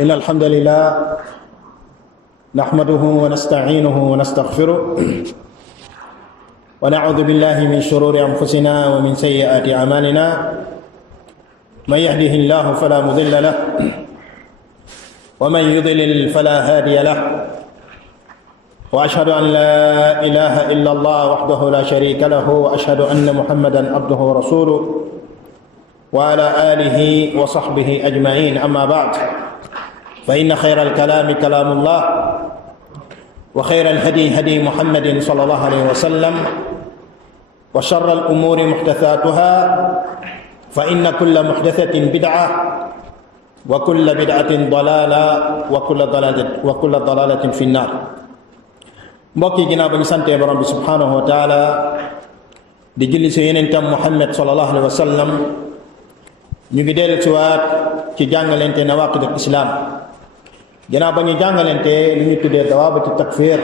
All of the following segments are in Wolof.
إن الحمد لله نحمده ونستعينه ونستغفره ونعوذ بالله من شرور أنفسنا ومن سيئات أعمالنا من يهده الله فلا مضل له ومن يضلل فلا هادي له وأشهد أن لا إله إلا الله وحده لا شريك له وأشهد أن محمدا عبده ورسوله وعلى آله وصحبه أجمعين. أما بعد فإن خير الكلام كلام الله وخير الهدي هدي محمد صلى الله عليه وسلم وشر الأمور محدثاتها فإن كل محدثة بدعة وكل بدعة ضلالة وكل ضلالة في النار. mbokk yi ginnaaw ba ñu santee borom bi subhanahu wa taala di julli si yenentam Muhammad sallallahu alayhi wa sallam, ñu ngi dellu si waat ci jàngalante nawaqidul islam. ginnaaw ba ñu jàngalante li ñu tuddee dawaabatu takfir,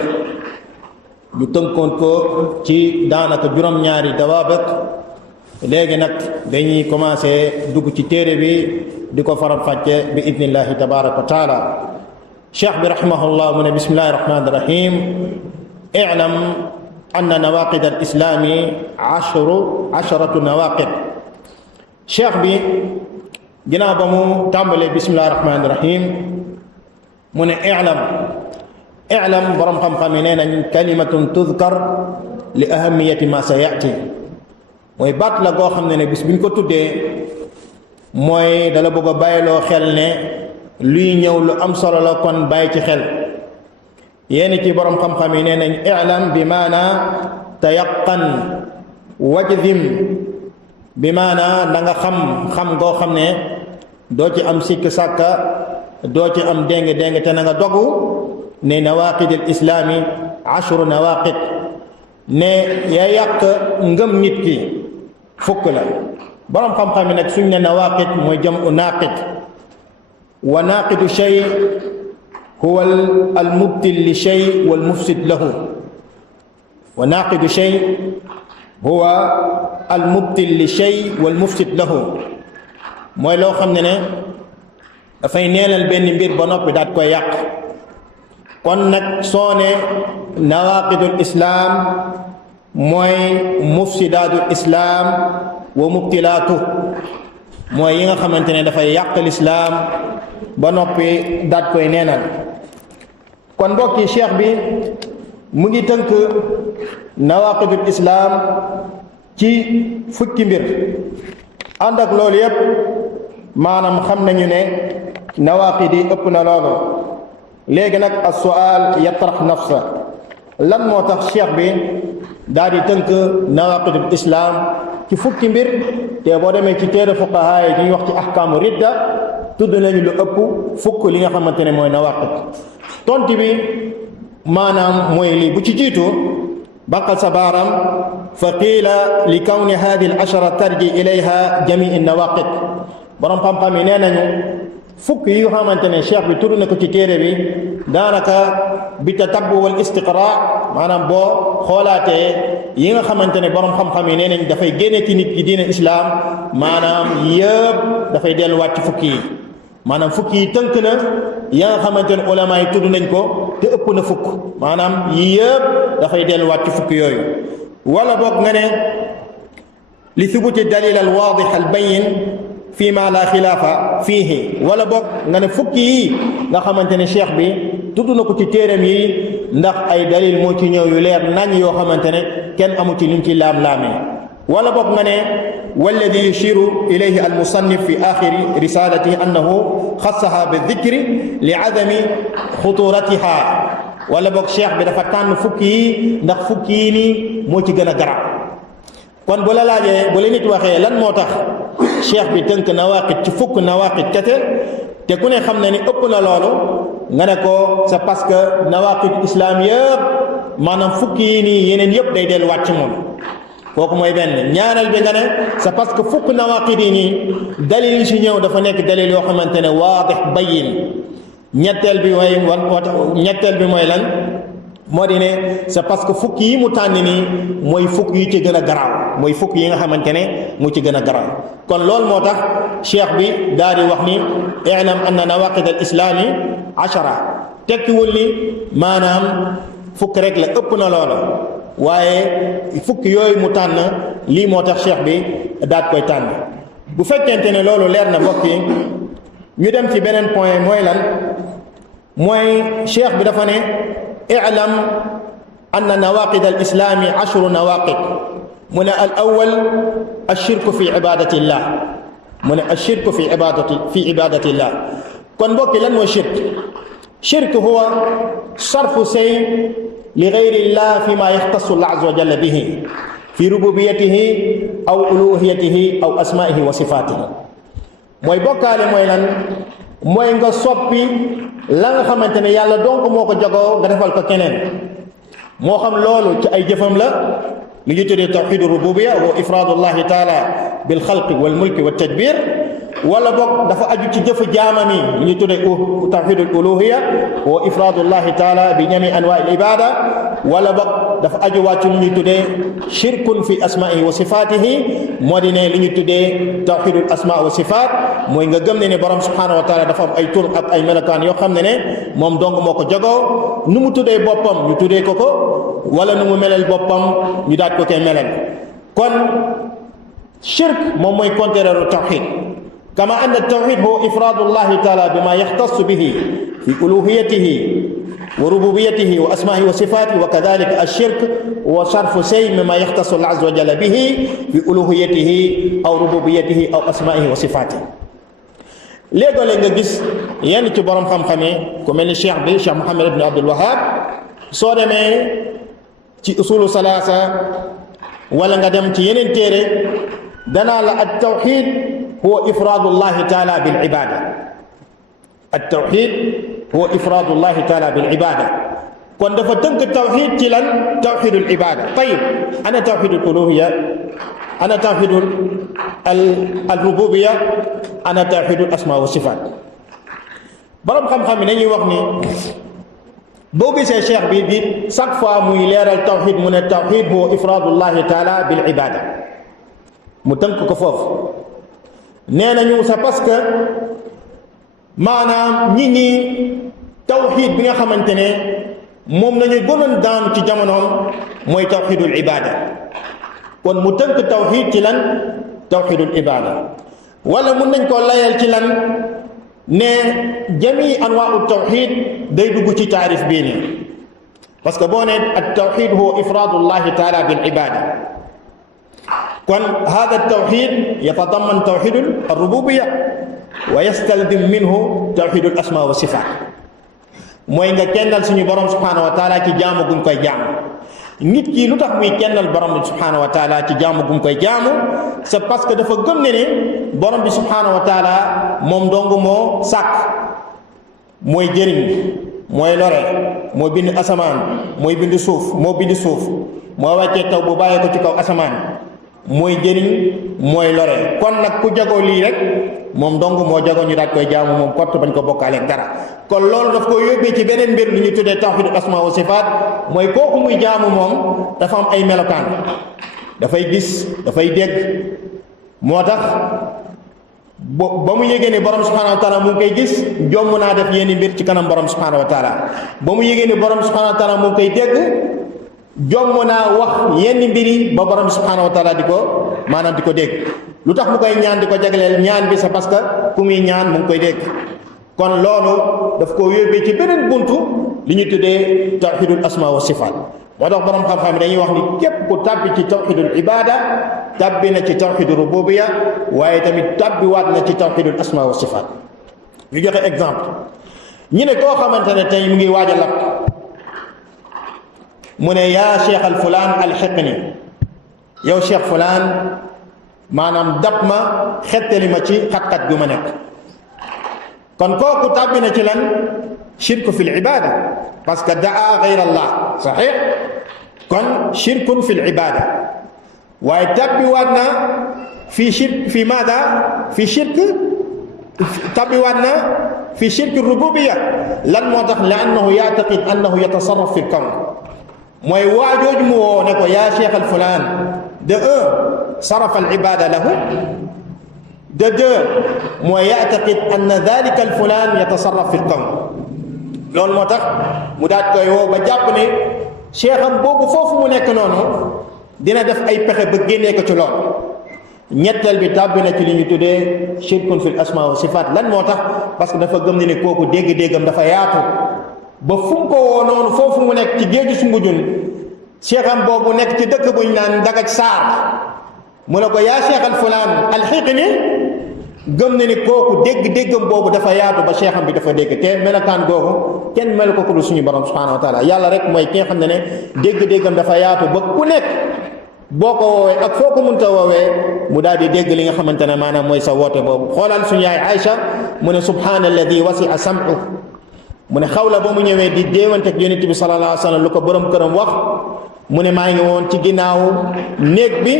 ñu tënkoon ko ci daanaka juróom-ñaari dawaabit. léegi nag dañuy commencé dugg ci téere bi di ko faram fàcce bi idnillahi tabaraka wa taala. cheikh bi rahimahullah mu ne bismillahi rahmani rahim: i'lam anna nawaqid al islami asharatu nawaqid. cheikh bi ginnaaw ba mu tàmbalee bismillahi rahmani rahim mu ne i'lam borom xam-xam yi nee nañ kalimatun tudkar li ahamiyati ma sa yati, mooy baat la goo xam ne bis buñ ko tuddee mooy dala bëgg a bàyyiloo xel ne luy ñëw lu am solo la, kon bàyyi ci xel. yéen ci borom xam-xam yi nee nañ i'lam bi maana tayaqan wajdim, bi maana da nga xam goo xam ne doo ci am sikk sàkka, doo ci am déng te na nga dogu ne nawaqidil islaami ashru nawaqid, ne ya yàq ngëm nit ki fukk la. borom xam-xam yi nag suñ ne nawaqid mooy jam'u naqid, wa naqidu shay huwa al mubtil li shay wal mufsid lahu. wa naqidu shay huwa al mubtil li shay wal mufsid lahu, mooy loo xam ne dafay neenal benn mbir ba noppi daat koy yàq. kon nag soo ne nawaqidul islaam mooy mufsidaatul islaam wa mubtilaatu, mooy yi nga xamante ne dafay yàq lislaam ba noppi daat koy neenal. kon mbokki cheikh bi mu ngi tënk nawaqidul islaam ci fukki mbir. ànd ak loolu yépp maanaam xam nañu ne nawaqid yi ëpp na loolu. léegi nag as-su'al yatrax nafsa, lan moo tax cheikh bi daal di tënk nawaqidul islaam ci fukki mbir, te boo demee ci téere fuqaha yi ñuy wax ci ahkaamu ridda tudd nañu lu ëpp fukk li nga xamante ne mooy nawaqid. tontu bi maanaam mooy lii bu ci jiitu baqal sa baaram fa qiila li kawni hadihi al ashara tarji ilayha jamii nawaqid. borom xam-xam yi nee nañu fukk yi nga xamante ne cheikh bi tudd na ko ci téere bi daanaka bi tatabbu wal istiqra, maanaam boo xoolaatee yi nga xamante ne borom xam-xam yi nee nañ dafay génne ci nit ki diine islaam, maanaam yëpp dafay delluwaat ci fukki yi. maanaam fukki yi tënk na ya nga xamante ne ulama yi tudd nañ ko te ëpp na fukk, maanaam yi yëpp dafay delluwaat ci fukki yooyu. wala boog nga ne li thubuti dalil al waadih al bayin fii ma la xilaafa fiihi, wala boog nga ne fukki yi nga xamante ne cheikh bi tudd na ko ci téeram yi ndax ay dalil moo ci ñëw yu leer nañ yoo xamante ne kenn amu ci luñ ci laam-laamee. wala boog nga ne walladi yushiru ilayhi al musannif fi axiri risalatihi annahu xassaha bi dikri li adami xuturatiha, wala boog cheikh bi dafa tànn fukki yi ndax fukki yi nii moo ci gën a garab. kon bu la laajee, bu la nit waxee lan moo tax cheikh bi tënk nawaqid ci fukk nawaqid kese, te ku ne xam na ni ëpp na loolu, nga ne ko c'est parce que nawaqid islam yëpp maanaam fukki yi nii yeneen yëpp day delluwaat ci moom. kooku mooy benn. ñaareel bi nga ne c'est parce que fukk nawaqid yi nii dalil yi si ñëw dafa nekk dalil yoo xamante ne waadix bayin. ñetteel bi mooy lan moo di ne c'est parce que fukk yi mu tànn nii mooy fukk yi ci gën a garaaw mooy fukk yi nga xamante ne mu ci gën a garaaw kon loolu moo tax cheikh bi daal di wax ni i'lam anna nawaqid al islami 10 tekkiwul ni maanaam fukk rek la ëpp na loola waaye fukk yooyu mu tànn lii moo tax cheikh bi daat koy tànn bu fekkente ne loolu leer na mbokk yi ñu dem ci beneen point mooy lan mooy cheikh bi dafa ne i'lam anna nawaqid al islami 10 nawaqid mu ne al awwal ashirku fi ibadatillah mu ne ashirku fi ibadatillah kon mbokk yi lan mooy shirk huwa sarfu shay li ghayri llah fi ma yaxtassu allah azza wa jalla bihi fi rububiyatihi aw uluhiyatihi aw asmaihi wa sifatihi mooy bokkaale mooy lan mooy nga soppi la nga xamante ne yàlla donc moo ko jagoo nga defal ko keneen moo xam loolu ci ay jëfam la li ñu tuddee tawxidu rububiya wa ifraadullahi taala bil xalqi wal mulki wa tadbir wala boog dafa aju ci jëfu jaamam yi li ñu tuddee tawxidul uluhiya wa ifraadullahi taala bi jami anwaa al ibada wala boog dafa aju wàccu li ñu tuddee shirkun fi asmaihi wa sifatihi moo di ne li ñu tuddee tawxidul asma wa sifat mooy nga gëm ne borom subhanahu wa taala dafa am ay tur ak ay melokaan yoo xam ne moom dong moo ko jagoo nu mu tuddee boppam ñu tuddee ko wala nu mu melal boppam ñu daat ko koy melal kon shirk moom mooy contraire tawxid kama anna tawxid huwa ifraadullahi taala bima yaxtassu bihi fi uluhiyatihi wa rububiyatihi wa asmaihi wa sifatihi wa kadalika ashirk huwa sarfu shay mimma yaxtassu allah azza wa jalla bihi fi uluhiyatihi aw rububiyatihi aw asmaihi wa sifatihi léegoo-léeg nga gis yenn ci borom xam-xam yi ku mel ni cheikh bi cheikh Muhammad ibn Abdul Wahhab soo demee ci usulu salaasa wala nga dem ci yeneen téere danaa la at tawxid huwa ifraadullahi taala bil ibada at tawxid huwa ifraadullahi taala bil ibada kon dafa tënk tawxid ci lan tawxidul ibada tayib ana tawxidul uluhiya ana tawxidul al rububiya ana tawxidul asma wa sifat borom xam-xam yi dañuy wax ni boo gisee cheikh bi di chaque fois muy leeral tawxid mu ne tawxid huwa ifraadullahi taala bil ibada mu tënk ko foofu nee nañu c'est parce que maanaam nit ñi tawxid bi nga xamante ne moom nañu gënoon daanu ci jamonoom mooy tawxidul ibada kon mu tënk tawxid ci lan tawxidul ibada wala mun nañ koo layal ci lan ne jami anwaau tawxid day dugg ci taarif bii nii parce que boo ne at tawxid huwa ifraadullahi taala bil ibada kon hada tawxid yatadaman tawxidul rububiya wa yastaldim minhu tawxidul asma wa sifat mooy nga kennal suñu borom subhanahu wa taala ci jaamu guñ koy jaamu nit ki lu tax muy kennal borom bi subhanahu wa taala ci jaamu guñ koy jaamu c'est parce que dafa gëm ne borom bi subhanahu wa taala moom dong moo sàkk mooy jëriñ mooy lore moo bind asamaan mooy bind suuf moo bind suuf moo wàccee taw bu bàyyee ko ci kaw asamaan mooy jëriñ mooy lore kon nag ku jagoo lii rek moom dong moo jagoo ñu daat koy jaamu moom kott bañ ko bokkaaleeg dara kon loolu daf koy yóbbee ci beneen mbir lu ñu tuddee tawxidul asma wa sifaat mooy kooku muy jaamu moom dafa am ay melokaan dafay gis dafay dégg moo tax ba mu yégée ne borom subhanahu wa taala mu ngi koy gis jomb naa def yenn mbir ci kanam borom subhanahu wa taala ba mu yégée ne borom subhanahu wa taala mu ngi koy dégg jomb naa wax yenn mbiri ba borom subhanahu wa taala di ko maanaam di ko dégg lu tax mu koy ñaan di ko jagleel ñaan bi c'est parce que ku muy ñaan mu ngi koy dégg kon loolu daf koo yóbbee ci beneen buntu li ñu tuddee tawxidul asma wa sifaat moo tax borom xam-xam dañuy wax ni képp ku tàbbi ci tawxidul ibada tàbbi na ci tawxidul rububiya waaye tamit tàbbi waat na ci tawxidul asma wa sifaat ñu joxe exemple ñu ne koo xamante ne tey mu ngi waaj a lakk mu ne yaa cheikh al fulaan alxiqni yow cheikh fulaan maanaam dab ma xettali ma ci xat-xat gu ma nekk kon kooku tàbbi na ci lan shirku fi l ibada parce que daa gayr allah saxiix kon shirkun fi l ibada waaye tàbbiwaat na fi shirk fi maada fi shirk tàbbiwaat na fi shirk rububiya lan moo tax li annahu yaataqid annahu yatasarraf fi l kawn mooy waajooju mu woo ne ko yaa cheikh al fulaan de un sarafa al ibada lahu, de deux mooy yaataqid anna dalika al fulaan yatasarraf fi l kawn. loolu moo tax mu daat koy woo ba jàpp ne cheikham boobu foofu mu nekk noonu dina def ay pexe ba génnee ko ci lool. ñetteel bi tàbbi na ci li ñu tuddee shirkun fil asma wa sifaat. lan moo tax? parce que dafa gëm ne ni kooku dégg-déggam dafa yaatu ba fu mu ko woo noonu foofu mu nekk ci géeju Sumbujun, cheikham boobu nekk ci dëkk buñ naan Dagaj Saar, mu ne ko yaa cheikh al fulaan alxiqni, gëm na ni kooku dégg-déggam boobu dafa yaatu ba cheikham bi dafa dégg. te melokaan googu kenn mel ko ku dul suñu borom subhanahu wa taala. yàlla rek mooy ki nga xam ne dégg-déggam dafa yaatu ba ku nekk boo ko woowee ak foo ko mënta woowee mu daal di dégg li nga xamante ne maanaam mooy sa woote boobu. xoolal suñu yaay Aïcha mu ne subhaana alladi wasi'a sam'u, mu ne xawla ba mu ñëwee di déewanteeg yonent bi sallallahu alayhi wa sallam lu ko borom këram wax, mu ne maa ngi woon ci ginnaaw néeg bi,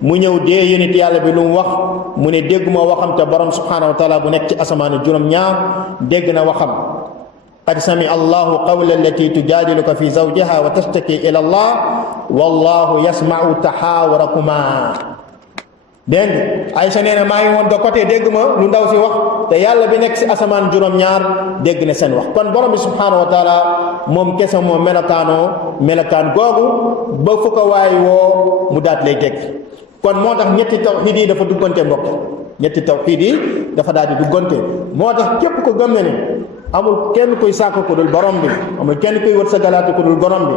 mu ñëw dee yonent yàlla bi lu mu wax, mu ne dégguma waxam te borom subhanahu wa taala bu nekk ci asamaanu juróom-ñaar dégg na waxam. qad sami allahu qawla allati tujadiluka fi zawjiha wa tashtaki ila allah wallahu yasma'u taxaawarakuma. dégg nga Aïcha nee na maa ngi woon de côté dégg ma lu ndaw si wax, te yàlla bi nekk si asamaan juróom-ñaar dégg na seen wax. kon borom bi subhanahu wa taala moom kese moo melokaan googu ba fu ko waay woo mu daat lay dégg. kon moo tax ñetti tawxiid yi dafa duggante mbokk, ñetti tawxiid yi dafa daal di duggante. moo tax képp ko gëm na ni amul kenn kuy sàkk ku dul borom bi, amul kenn kuy wërsëgalaate ku dul borom bi,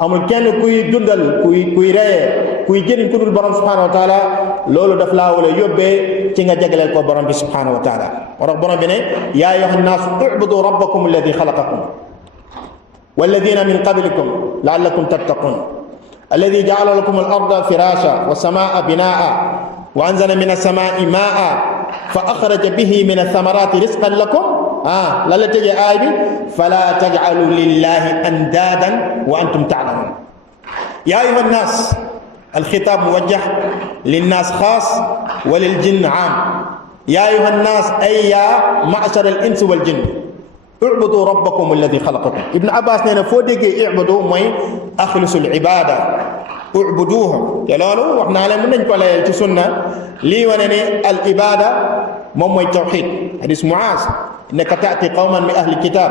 amul kenn kuy dundal kuy reyee kuy jëriñ ku dul borom subhanahu wa taala, loolu daf laa wala yóbbee ci nga jagleel ko borom bi subhanahu wa taala. moo tax borom bi ne yaa ayyuha nnaas u'budu rabbakum alladi xalaqakum walladina min qablikum laallakum tattaqun alladi ja'ala lakum al-arda firasha was-samaa binaa wa anzala min as-samaa'i maa fa axraja bihi min ath-thamarati rizqan lakum. lan la tëjee aay bi fala taj'alu lillahi andaadan wa antum ta'lamun. yaa ayyuha nnaas, alxitaab muwajjah linnaas xaas wa liljinn aam. yaa ayyuha nnaas ay yaa ma'shar al-insi wal jinn u'budu rabbakum alladi xalaqakum. Ibn Abbas nee na foo déggee i'budu mooy axlisul ibaada, u'buduhu. te loolu wax naa leen mën nañ ko layal ci sunna lii wane ni al ibaada moom mooy tawxiid. hadis Muaaz, innaka ta'ti qawman min ahli kitab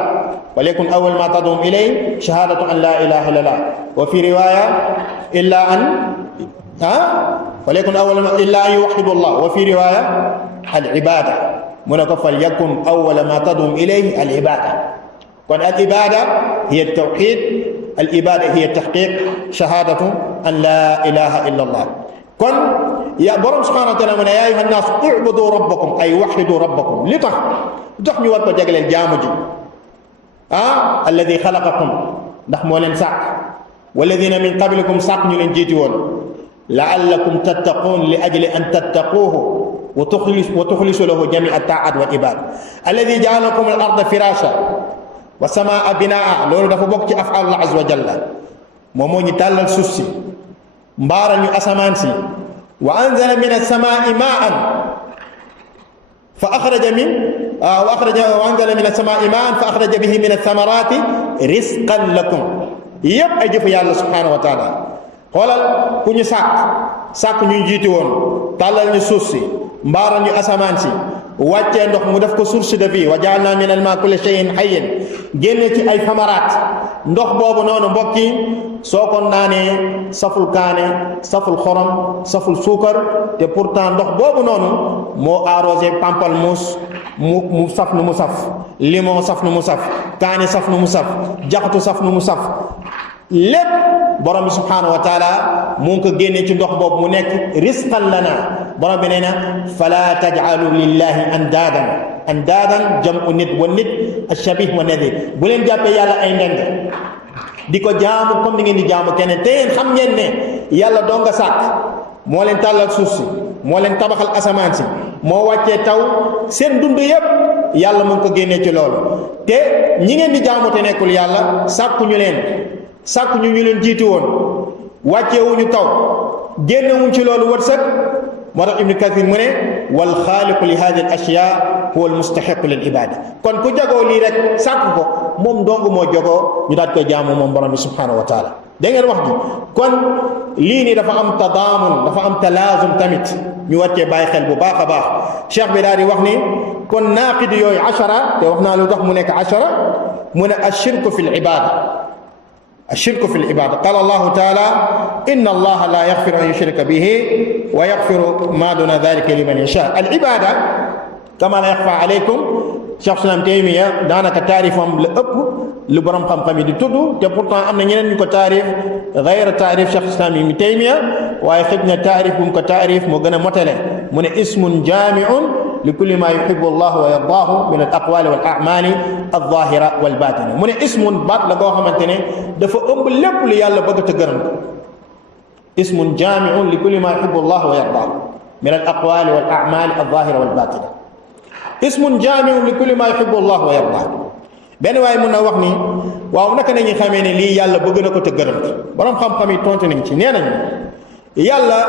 walyakun awwal ma tad'uhum ilayhi shahadatu an la ilaha illallah wa fi riwaya illa an walyakun awwal ma illa an yuwahhidu Allah wa fi riwaya al ibada. mu ne ko falyakun awwal ma tad'uhum ilayhi al ibada. kon al ibada hiya al tawhid, al ibada hiya tahqiq shahadatu an la ilaha illa Allah. kon ya borom subhanahu wa taala mu ne yaa ayyuha nnaas u'budu rabbakum ay wahidu rabbakum. li tax ñu war ko jagleel jaamu ji alladi xalaqakum, ndax moo leen sàkk, walladina min qablikum sàkk ñu leen jiiti woon, la'allakum tattaquun li ajli an tattaquuhu wa tuxlisu lahu jamii at-taa'at wal ibaad. alladi ja'ala lakum al-arda firaasha wa samaa binaa, loolu dafa bokk ci af'aal Allah azza wa jalla. moom moo ñu tàllal suuf si, mbaaral ñu asamaan si, wa anzala min as-samaa'i maa'an fa axraja min as-samaa'i maa'an fa axraja bihi min ath-thamaraati rizqan lakum. yépp ay jëf yàlla subhaanahu wa taala. xoolal ku ñu sàkk ñu jiiti woon, tàllal ñu suuf si, mbaaral ñu asamaan si, wàccee ndox mu def ko source de vie, wa ja'alna min al-maa'i kulla shay'in hayyin, génne ci ay famaraat. ndox boobu noonu mbokk yi soo ko naanee saful kaane, saful xorom, saful suukar, te pourtant ndox boobu noonu moo arrosé pamplemousse mu saf nu mu saf, limon saf nu mu saf, kaane saf nu mu saf, jaxatu saf nu mu saf. lépp borom bi subhanahu wa taala mu ngi ko génnee ci ndox boobu mu nekk risqan lana. borom bi nee na fala taj'alu lillahi andaadan jam'u nit wa nit ashabih wa nadir. bu leen jàppee yàlla ay ndend di ko jaamu comme ni ngeen di jaamu keneen, te yéen xam ngeen ne yàlla doo nga sàkk, moo leen tàllal suuf si, moo leen tabaxal asamaan si, moo wàccee taw, seen dund yépp yàlla mu ngi ko génnee ci loolu. te ñi ngeen di jaamu te nekkul yàlla sàkku ñu leen jiitu woon, wàcceewuñu taw, génnewuñ ci loolu wërsëg. moo tax Ibnu Kathir mu ne والخالق لهذه الاشياء هو المستحق للعباده كون كو جاغو لي رek sak ko mom dong mo jogo ñu daat ko jaamu mom borom subhanahu wa ta'ala da ngeen wax ji kon li ni dafa am tadamun dafa am talazum tamit ñu wacce bay xel bu baaxa baax cheikh bi daal di wax ni kon naqid yoy 10 te waxna lu tax mu nek 10 mu ne ashirku fil ibada الشرك في العبادة قال الله تعالى إن الله لا يغفر أن يشرك به ويغفر ما دون ذلك لمن يشاء العبادة كما لا يخفى عليكم شخص نام تيمية دانا كتعريفهم لأب لبرم قم قمي دي تدو تبورتان أمنا نينن كتعريف غير تعريف شخص نام تيمية ويخدنا تعريف كتعريف مغنى متلة من اسم جامع لكل ما يحب الله ويرضاه من الأقوال والأعمال الظاهرة والباطنة من اسم بات لغو خامتene dafa ëmb lépp lu yàlla bëgg te gërëm ko اسم جامع لكل ما يحب الله ويرضاه من الأقوال والأعمال الظاهرة والباطنة اسم جامع لكل ما يحب الله ويرضاه benn waay mun na wax ni waaw naka nañu xamee ne lii yàlla bëgg na ko te gërëm ko borom xam-xam yi tontu nañ ci nee nañu yàlla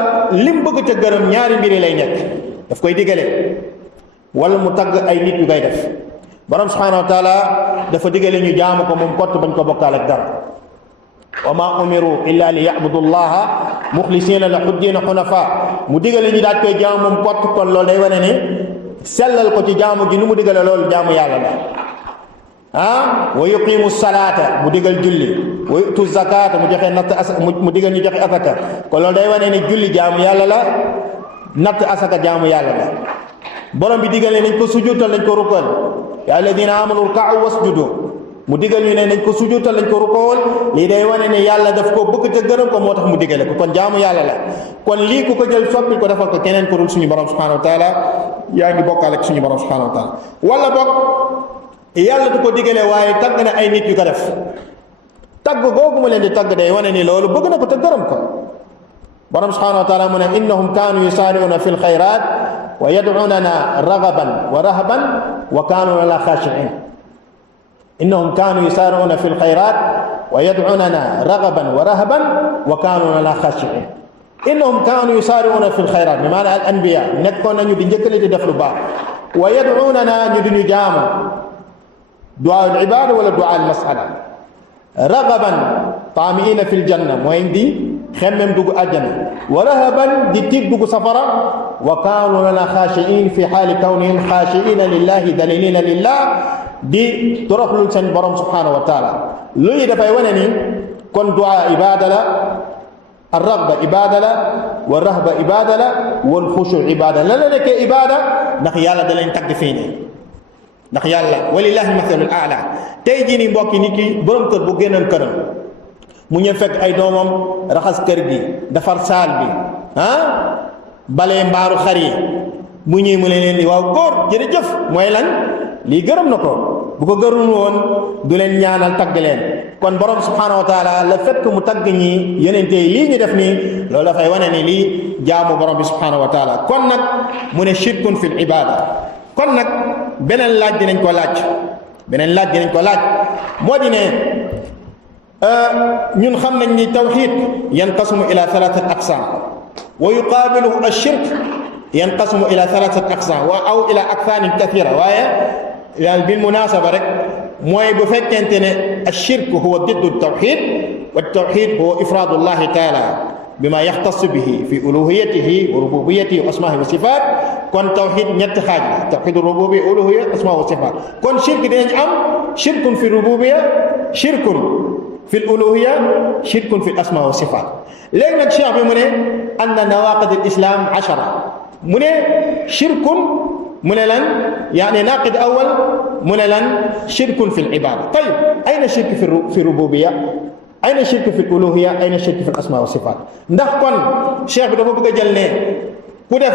lim bëgg te gërëm ñaari mbiri lay nekk daf koy digale wala mu tagg ay nit yu koy def borom subhanahu wa taala dafa digale ñu jaamu ko moom kott bañ ko bokkaal ak dara wa ma umiru illa li ya'budu allaha mukhlisina lahu ddin hunafa mu digale ñu daat koy jaamu moom kott kon loolu day wane ne sellal ko ci jaamu gi nu mu digale loolu jaamu yàlla la wa yuqimu salata mu digal julli wa yutu zakata mu joxe natt mu digal ñu joxe asaka kon loolu day wane ne julli jaamu yàlla la natt asaka jaamu yàlla la borom bi digale nañ ko sujjuutal nañ ko rukkal ya alladina amanu ruk'u wasjudu mu digal ñu ne nañ ko sujjuutal nañ ko rukkal lii day wane ne yàlla daf ko bëgg te gërëm ko moo tax mu digale ko kon jaamu yàlla la kon lii ku ko jël soppi ko defal ko keneen ko dul suñu borom subhanahu wa taala yaa ngi bokkaale ak suñu borom subhanahu wa taala wala bokk yàlla du ko digale waaye tagg na ay nit yu ko def tagg googu mu leen di tagg day wane ni loolu bëgg na ko te gërëm ko borom subhanahu wa taala mu ne innahum kaanu yusaari'una fil xayraat wa yad'unana raghaban wa rahaban wa kaanu lana khashi'in innahum kaanu yusaari'una fil xayraat wa yad'unana raghaban wa rahaban wa kaanu lana khashi'in innahum kaanu yusaari'una fil xayraat bi maanaam al anbiya nekkoon nañu di njëkkale di def lu baax wa yad'unana ñu duñu jaamu du'a al ibada wala du'a al mas'ala raghaban taamiina fil janna mooy di xemmem dugg àjjana wa rahaban di tiit dugg safara wa kaanu lana xaashiin fi xaali kawnihim xaashiina lillahi dalilina lillah di toroxlul seen borom subhanahu wa taala luy dafay wane ni kon du'a ibada la الرغبة إبادة لا والرهبة إبادة لا والخشوع إبادة لا لك إبادة ndax yàlla da leen tagg fii nii ndax yàlla walillahi mathalul a'la tey jii nii mbokk yi nit ki borom kër bu génnoon këram mu ñëw fekk ay doomam raxas kër gi defar saal bi balee mbaaru xar yi mu ñëw mu leen di waaw góor jërëjëf mooy lan lii gërëm na ko bu ko gërëm woon du leen ñaanal tagg leen kon borom subhanahu wa taala la fekk mu tagg ñi yenente yi lii ñu def nii loolu dafay wane ni lii jaamu borom bi subhanahu wa taala kon nag mu ne shirkun fil ibada kon nag beneen laaj dinañ ko laaj moo di ne ñun xam nañ ni tawxid yanqasimu ila thalathat aqsam wa yuqabiluhu ash-shirk yanqasimu ila thalathat aqsam aw ila aqsamin kathira waaye yani bil munasaba rek mooy bu fekkente ne ash-shirk huwa diddu at-tawhid wa at-tawhid huwa ifradu llahi taala bima yaxtassu bihi fi uluhiyatihi wa rububiyatihi wa asma'ihi wa sifat kon tawhid ñetti xaaj la tawhid rububiyya uluhiyya asma wa sifat kon shirk dinañ am shirkun fi rububiyya shirkun fi uluhiyya shirkun fi asma wa sifat léegi nag cheikh bi mu ne anna nawaqid al-islam 10 mu ne shirkun mu ne lan يعني ناقد أول من لن شرك في العبادة طيب أين الشرك في الربوبية أين الشرك في الألوهية أين الشرك في الأسماء والصفات ndax kon cheikh bi dafa bëgg a jël ne ku def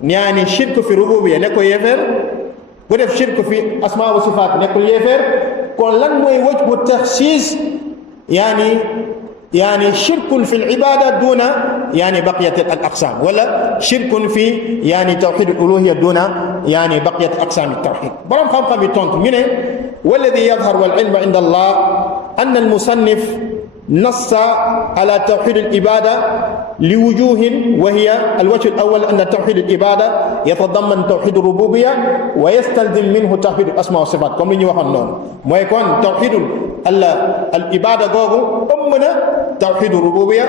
يعني shirk fi rububiyya ne ko yéeféer ku def shirk fi asmaa wa sifaat ne ko yéeféer kon lan mooy wajhu taxsiis يعني شرك في العبادة دون يعني بقية الأقسام ولا شرك في يعني توحيد الألوهية دون يعني بقية أقسام التوحيد برام خمقا بيتونت منه والذي يظهر والعلم عند الله أن المصنف نص على توحيد العبادة لوجوه، وهي الوجه الأول أن توحيد العبادة يتضمن توحيد الربوبية ويستلزم منه توحيد الأسماء والصفات كم لي وخون نون موي كون توحيد العبادة غوغو أمنا توحيد الربوبية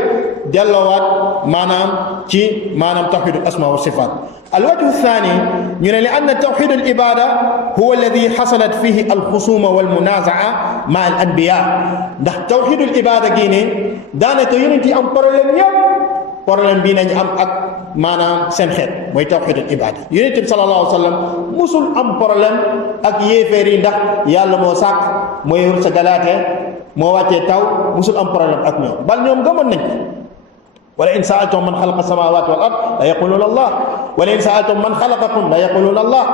دلوات مانام تي مانام توحيد الأسماء والصفات. الوجه الثاني لأن توحيد العبادة هو الذي حصلت فيه الخصومة والمنازعة مع الأنبياء. ده توحيد العبادة جيني دانك يونتي أم problème bi nañ am ak maanaam seen xeet mooy tawxidul ibada. yonent bi sallallahu alayhi wa sallam musul am problème ak yéeféer yi ndax yàlla moo sàkk mooy wër sa galaate moo wàccee taw, musul am problème ak ñoom, bal ñoom gëmoon nañ wala in saaltum man xalaqa samawati wal ard la yaquluna allah wala in saaltum man xalaqakum la yaquluna allah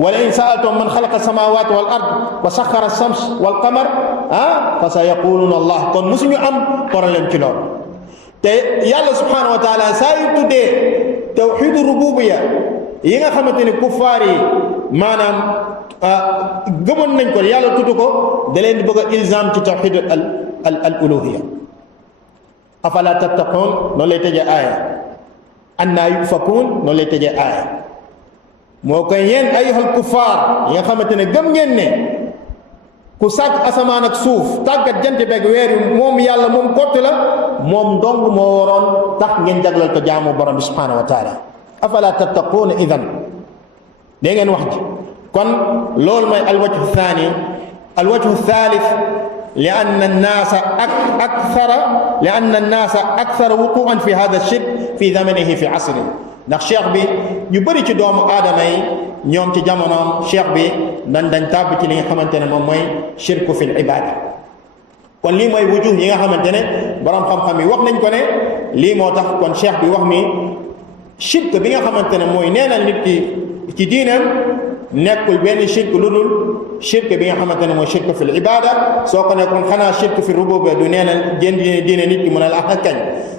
wala in saaltum man xalaqa samawati wal ard wa saxara shams wal qamar fa sa yaquluna allah. kon musuñu am problème ci loolu. te yàlla subhanahu wa taala saa yu tuddee tawxidu rububiya yi nga xamante ne kuffaar yi maanaam gëmoon nañ ko, yàlla tudd ko da leen di bëgg a ilzam ci tawxidu al uluhiya. afala tattaqun noonu lay tëjee aaya, anna yufakuun noonu lay tëjee aaya. moo koy yéen ayyuhal kuffaar yi nga xamante ne gëm ngeen ne ku sàkk asamaan ak suuf tàggat jant beeg weer yi moom yàlla moom kott la, moom dong moo waroon tax ngeen jaglal ko jaamu borom bi subhanahu wa taala. afala tattaquuna idan dee ngeen wax ji. kon loolu mooy alwajhu thani. alwajhu thalith li anna annaasa akthara wuquan fi hada shirk fi zamanihi fi asri. ndax cheikh bi ñu bëri ci doomu aadama yi ñoom ci jamonoom cheikh bi dañ tàbb ci li nga xamante ne moom mooy shirku fil ibada. kon lii mooy wujuh yi nga xamante ne borom xam-xam yi wax nañ ko ne lii moo tax kon cheikh bi wax mi shirk bi nga xamante ne mooy neenal nit ki ci diineem nekkul benn shirk lu dul shirk bi nga xamante ne mooy shirk fil ibada. soo ko nekkoon xanaa shirk fi rububiyya du neenal diine nit ki mën a la ax kañ,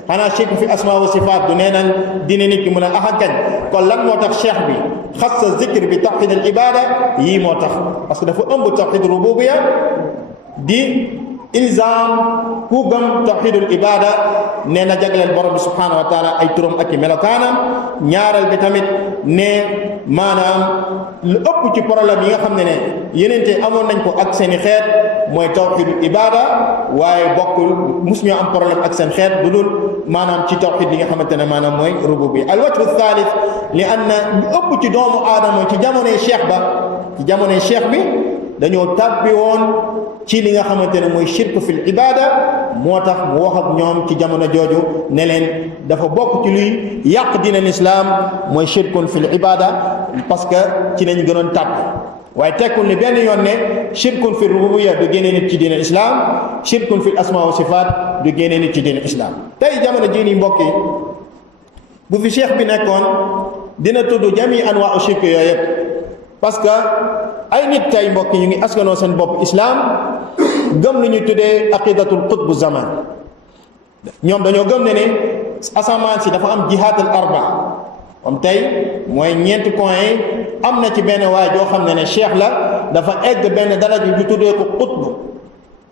xanaa shirk fi asma wa sifaat du neenal diine nit ki mën a ax kañ. kon lan moo tax cheikh bi xas sa zikr bi tawxid al ibada yii moo tax, parce que dafa ëmb tawxid rububiyya di ilzam ku gëm tawxidul ibada nee na jagleel borom bi subhanahu wa taala ay turam ak i melokaanam. ñaareel bi tamit ne maanaam lu ëpp ci problème yi nga xam ne yenente amoon nañ ko ak seen i xeet mooy tawxidul ibada, waaye bokkul musuñu am problème ak seen xeet du dul maanaam ci tawxid bi nga xamante ne maanaam mooy rububiyya. al wajhu thalith li anna ñu ëpp ci doomu aadama ci jamonoy cheikh bi dañoo tàbbi woon ci li nga xamante ne mooy shirk fil ibada. moo tax mu wax ak ñoom ci jamono jooju ne leen dafa bokk ci luy yàq diine l'islam mooy shirkun fil ibada, parce que ci lañ gënoon tàbbi. waaye tekkul ni benn yoon ne shirkun fil rububiyya du génne nit ci diine l'islam, shirkun fil asma wa sifaat du génne nit ci diine l'islam. tey jamono jii nii mbokk yi bu fi cheikh bi nekkoon dina tudd jami anwaa shirk yooyu yëpp, parce que ay nit tey mbokk yi ñu ngi askanoo seen bopp islam gëm lu ñu tuddee aqidatul qutbu zaman. ñoom dañoo gëm ne asamaan si dafa am jihaad al arba, comme tey mooy ñeenti point yi am na ci benn waay joo xam ne cheikh la dafa egg benn daraja ju tuddee ko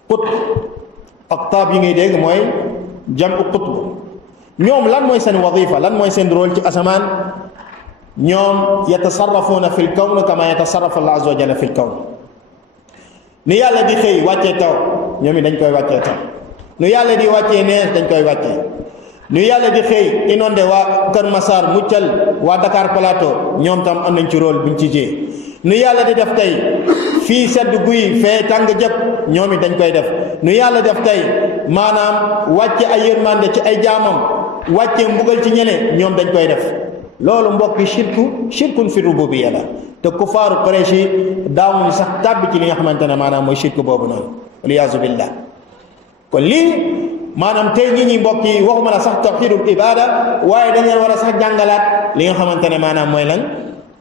qutb aqtaab yi ngay dégg mooy jamu qutb. ñoom lan mooy seen wadifa, lan mooy seen rôle ci asamaan? ñoom yatasarrafuuna fil kawn kama yatasarrafu Allah azza wa jalla fil kawn. nu yàlla di xëy wàccee taw ñoom it dañ koy wàccee taw, nu yàlla di wàccee nees dañ koy wàccee, nu yàlla di xëy inondé waa Kër Massar muccal waa Dakar Plateau ñoom tam am nañ ci rôle buñ ci jee. nu yàlla di def tey fii sedd guy fee tàng jëpp ñoom it dañ koy def. nu yàlla def tey maanaam wàcce ay yërmande ci ay jaamam, wàcce mbugal ci ñeneen ñoom dañ koy def. loolu mbokk yi shirkun fi rububiyya la, te kufaaru Quraysh yi daawuñu sax tàbbi ci li nga xamante ne maanaam mooy shirk boobu noonu, waliyaazu billah. kon lii maanaam tey nit ñi mbokk yi waxuma la sax tawxidul ibada, waaye dañ leen war a sax jàngalaat li nga xamante ne maanaam mooy lan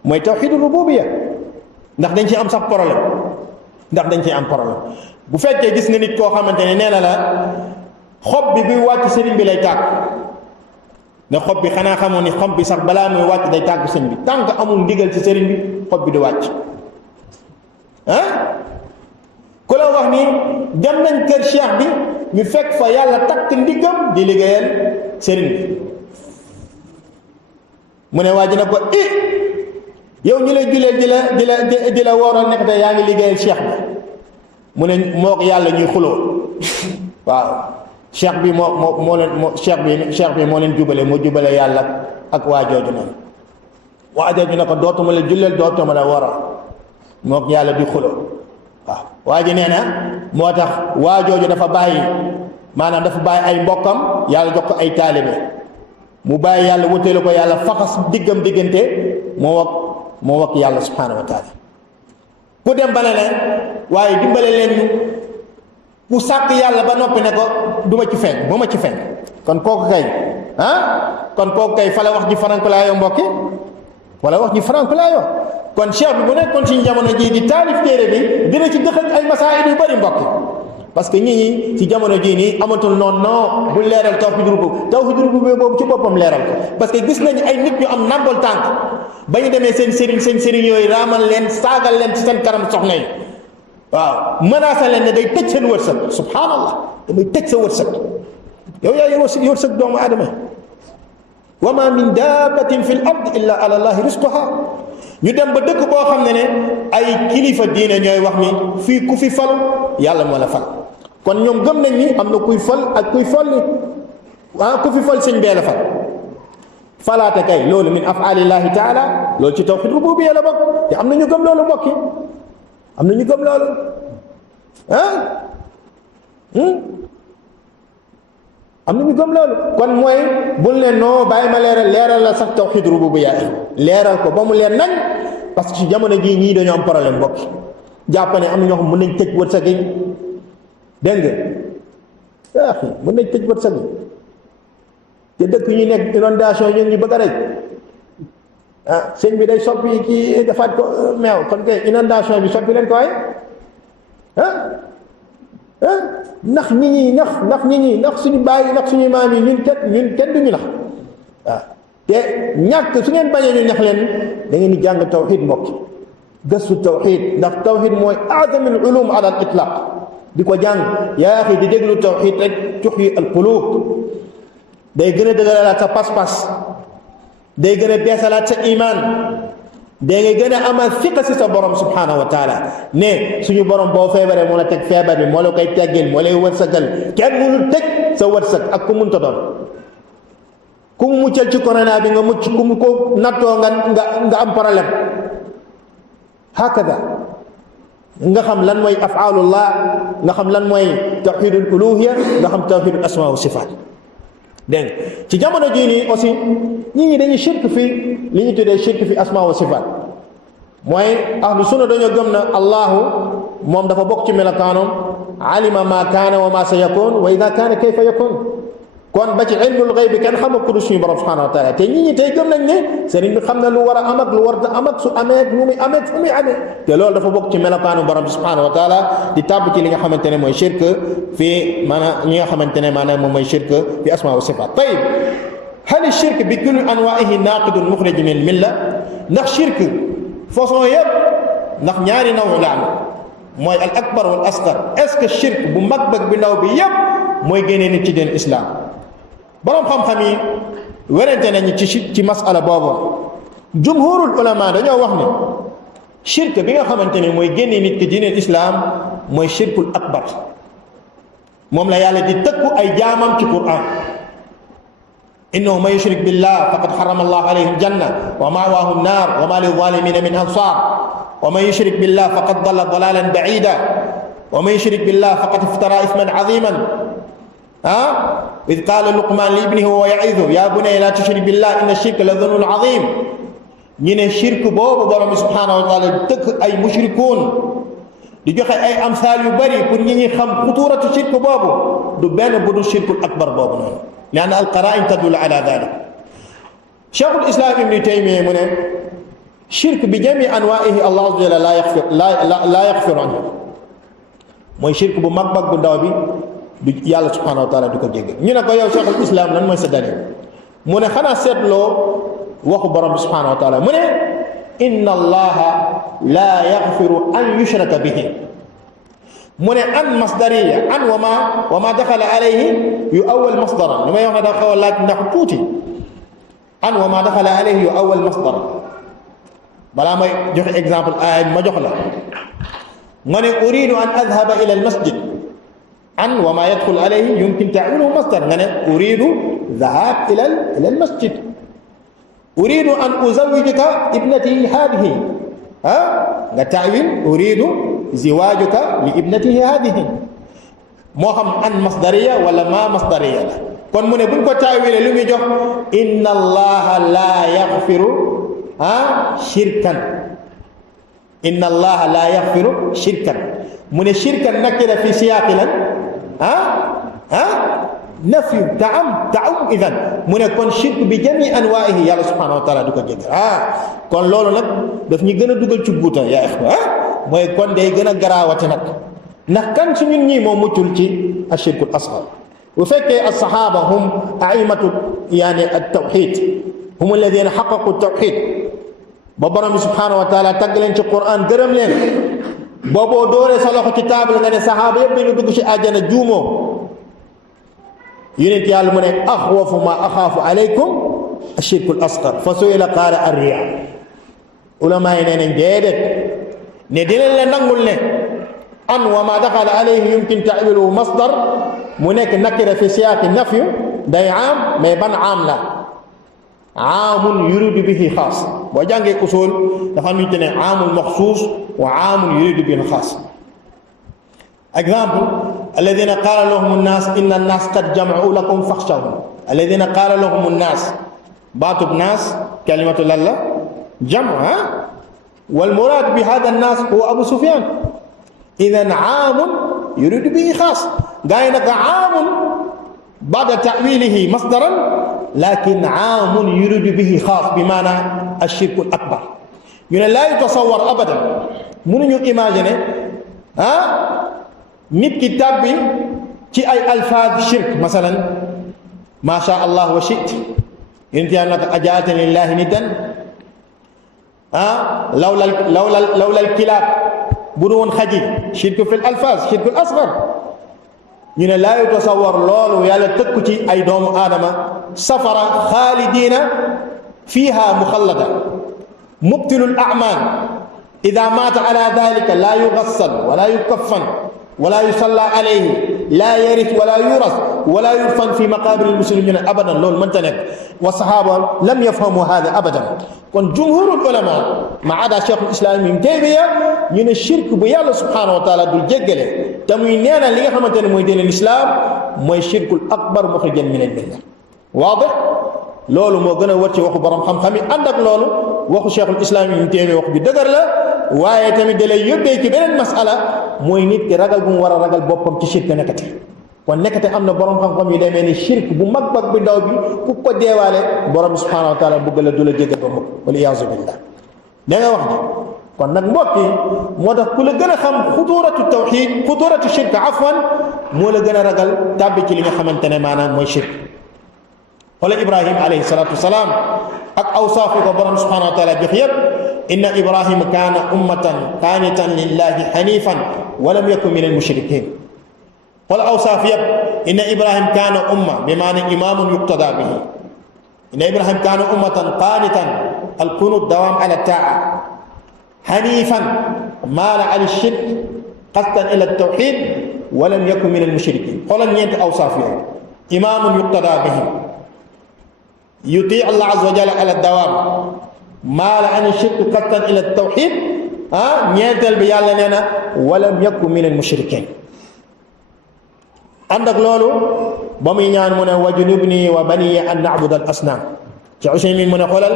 mooy tawxidul rububiyya, ndax dañ ci am sax problème. bu fekkee gis nga nit koo xamante ne nee na la xob bi buy wàcc sëriñ bi lay tàkk, ne xob bi xanaa xamoon ni xob bi sax balaa muy wàcc day tàggu sëñ bi, tant que amul ndigal ci sëriñ bi xob bi du wàcc. ku la wax ni dem nañ kër cheikh bi ñu fekk fa yàlla takk ndigam di liggéeyal sëriñ bi mu ne waa ji ne ko yow ñu lay jullee di la wooral nekk te yaa ngi liggéeyal cheikh bi mu ne moo ko yàlla ñuy xuloo waaw cheikh bi moo leen cheikh bi moo leen jubale moo jubale yàlla ak waa jooju noonu waa jooju ne ko dootuma la julleel dootuma la wooral moo ko yàlla di xuloo waaw waa ji nee na moo tax waa jooju dafa bàyyi maanaam dafa bàyyi ay mbokkam yàlla jox ko ay taalibe mu bàyyi yàlla wuteelu ko yàlla faxas diggante moo wax yàlla subhanahu wa taala ku dem bale ne waaye dimbale leen ñu ku sàkk yàlla ba noppi ne ko du ma ci feeñ bu ma ci feeñ kon kooku kay fa la wax ji farankulaayoo mbokki wala wax ji farankulaayoo kon cheikh bi bu nekkoon ci jamono ji di taalif téere bi dina ci dëxëñ ay masaayid yu bëri mbokki parce que ñi ci jamono jii nii amatul noonu non bu leeral tawhid rububiyya boobu ci boppam leeral ko parce que gis nañu ay nit ñu am nambol tànk ba ñu demee seen sëriñ yooyu raamal leen saagal leen ci seen kanam soxna yi waaw menacé leen ne day tëj seen wërsëg subhanallah damay tëj sa wërsëg yow yaa wërsëg doomu aadama wa ma min dabbatin fi l ard illa ala allahi rizquha ñu dem ba dëkk boo xam ne ay kilifa diine ñooy wax ni fii ku fi falu yàlla moo la fal kon ñoom gëm nañ ni am na kuy fal ak kuy folli ku fi fal sëñ bee la fal falaate kay loolu min afalillahi taala loolu ci tawhid rububiyya la bokk te am na ñu gëm loolu mbokki am na ñu gëm loolu am na ñu gëm loolu kon mooy bul ne noo bàyyi ma leeral la sax tawhid rububiyya leeral ko ba mu leer nañ parce que ci jamono jii ñii dañoo am problème mbokki jàpp ne am na ñoo xam mën nañ tëj wërsëg yi dégg nga mën nañ tëj wërsëg yi te dëkk ñu nekk inondation ñu ngi bëgg a rey sëñ bi day soppi kii defaat ko meew kon kay inondation bi soppi leen ko waaye ndax nit ñi ndax suñu bàyyi ndax suñu maam yi ñun kenn duñu nax waaw te ñàkk su ngeen bañee ñu nax leen da ngeen di jàng tawxid mbokk gëstu tawxid ndax tawxid mooy aazamul ulum ala al itlaq di ko jàng yaa axi di déglu tawxid rek tuxyi al qulub day gën a dëgëralaat sa pas-pas day gën a beesalaat sa iman day nga gën a amal fiqa si sa borom subhanahu wa taala ne suñu borom boo feebaree moo la teg feebar bi moo la koy teggil moo lay wërsëgal kenn mënul teg sa wërsëg ak ku munta doon ku mu muccal ci corona bi nga mucc ku mu ko nattoo nga am problème hakada nga xam lan mooy afaalullah nga xam lan mooy tawhidul uluhiyya nga xam tawhidul asma wa sifaat dégg ci jamono jii nii aussi nit ñi dañuy shirk fi li ñu tuddee shirk fi asma wa sifaat mooy ahlu sunna dañoo gëm na allahu moom dafa bokk ci melokaanoom alima ma kaana wa ma sa yakun wa ida kaana kayfa yakun kon ba ci ilmul gayb bi kenn xamul ku dul suñu borom subhanahu wa taala te nit ñi tey gëm nañ ne sëriñ bi xam na lu war a am ak lu war a am ak su amee ak nu muy amee fu muy amee te loolu dafa bokk ci melokaanu borom subhanahu wa taala di tàbb ci li nga xamante ne mooy shirk fii maanaam ñi nga xamante ne maanaam moom mooy shirk fi asma wa sifaat tayib hal shirk bi kulli anwaa'ihi naaqidun muxrij min milla ndax shirk façon yëpp ndax ñaari naw la am mooy al akbar wal asgar est-ce que shirk bu mag bëgg bi ndaw bi yëpp mooy génnee nit ci den islam boroom xam-xam yi werante nañu ci masala boobu jumhurul ulama dañoo wax ne shirk bi nga xamante ne mooy génne nit ki diineel islam mooy shirkul akbar moom la yàlla di tëkku ay jaamam ci quran innahu man yushrik billah faqad harrama allahu alayhi aljanna wa ma'wahu an-nar wa ma lil-zalimina min ansar wa man yushrik billah faqad dalla dalalan ba'ida wa man yushrik billah faqad iftara ithman 'aziman إذ قال لقمان لابنه وهو يعظه يا بني لا تشرك بالله إن الشرك لظلم عظيم ñi ne shirk boobu borom subhanahu wa taala tëkk ay mushrikuun di joxe ay amsaal yu bari pour ñi ñi xam xuturatu shirk boobu du benn bu dul shirkul akbar boobu noonu lian alqaraa'in tadullu ala dalik cheikhul islam ibni taymiya mu ne shirk bi jami anwaa'ihi allah azza wa jalla la yaxfiru anhu mooy shirk bu mag bu ndaw bi du yàlla subhanahu wa taala du ko jéggal ñu ne ko yow cheikhul islam lan mooy sa dalil mu ne xanaa seetloo waxu borom bi subhanahu wa taala mu ne inna allaha la yaxfiru an yushraka bihi من أن مصدرية أن وما دخل عليه يؤول مصدرا لما يوحنا دخل لك نحطوتي أن وما دخل عليه يؤول مصدرا بلا ما جوخ example آية ما جوخ لا من أريد أن أذهب إلى المسجد أن وما يدخل عليه يمكن تعويله مصدر من أريد ذهاب إلى المسجد أريد أن أزوجك ابنتي هذه تعويل أريد زواجك لابنته هذه موهم أن مصدرية ولا ما مصدرية كون من بنكو تعويل لمي جوخ إن الله لا يغفر شركا إن الله لا يغفر شركا من الشركا نكر في سياق نفي تعم إذن من يكون شرك بجميع أنواعه يا الله سبحانه وتعالى دوكا جيغل كون لولو نك داف ني گëna duggal ci guuta ya ikhwa moy kon day gëna garawati nak ndax kan ci ñun ñi mo muccul ci ashirkul asghar bu fekke as-sahaba hum a'imatu yani at-tauhid hum alladhina haqqaqu at-tauhid ba borom subhanahu wa ta'ala tag leen ci Qur'an gërëm leen bobo doore sa loxo ci table nga ne sahaba yeb dañu dugg ci aljana juumo yonent yàlla mu ne axwafu ma axaafu alaykum ashirkul asghar fa su'ila qaala ar-riya ulama yi nee nañ déedéet ne dinañ la nangul ne an wa ma daxala alayhi yumkin ta'wiluhu masdar mu nekk nakira fi siyaaqi nafyu day aam mais ban aam la aamun yuridu bihi xaas boo jàngee usul dafa am ñu ne aamul maxsuus wa aamun yuridu bihi xaas exemple الذين قال لهم الناس إن الناس قد جمعوا لكم فاخشوهم الذين قال لهم الناس باتوا الناس كلمة الله جمع والمراد بهذا الناس هو أبو سفيان إذن عام يريد به خاص قاينك عام بعد تأويله مصدرا لكن عام يريد به خاص بمعنى الشرك الأكبر من لا يتصور أبدا من يماجنه nit ki tabbi ci ay alfaaz shirk masalan ma sha Allah wa shit inti anaka ajaatani lillahi nidan lawla alkilab budu won xaji shirk fi alfaaz shirk al-asghar ñu ne la yatasawwar loolu yàlla tëkku ci ay doomu aadama safara xaalidina fiha muxallada mubtilul a'mal ida mata ala dhalika la yughassal wala yukaffan ولا يصلى عليه لا يرث ولا يورث ولا يدفن في مقابر المسلمين ابدا لول من تنك والصحابه لم يفهموا هذا ابدا كون جمهور العلماء ما عدا شيخ الاسلام ابن تيميه من الشرك بو يالله سبحانه وتعالى دول جيغله تاموي نينا ليغا خامتاني موي دين الاسلام موي الشرك الاكبر مخرجا من المله واضح لولو مو غنا وتي واخو بروم خام خامي اندك لولو واخو شيخ الاسلام ابن تيميه واخ بي دغر لا waye tamit dalay yobbe ci benen masala moy nit ki ragal bu mu wara ragal bopam ci shirk nekati kon nekati amna borom xam xam yi demé ni shirk bu mag mag bi ndaw bi ku ko deewale borom subhanahu wa ta'ala bëggal dula jéggal ba mukk wal iyaazu billah da nga wax ni kon nak mbokki motax ku la gëna xam khuduratu tawhid khuduratu shirk afwan mo la gëna ragal tabbi ci li nga xamantene manam moy shirk wala ibrahim alayhi salatu wassalam ak awsafu ko borom subhanahu wa ta'ala jox yépp إن إبراهيم كان أمة قانتا لله حنيفا ولم يكن من المشركين قل أوصاف يب إن إبراهيم كان أمة بمعنى إمام يقتدى به إن إبراهيم كان أمة قانتا القنوت دوام على الطاعة حنيفا مال على الشرك قصدا إلى التوحيد ولم يكن من المشركين قل نيت أوصاف يب إمام يقتدى به يطيع الله عز وجل على الدوام مال عن الشرك قطا الى التوحيد نيتال بي يالا نينا ولم يكن من المشركين عندك لولو بامي ñaan mu ne wajnubni wa bani an na'bud al asnam ci Usaymin mu ne xolal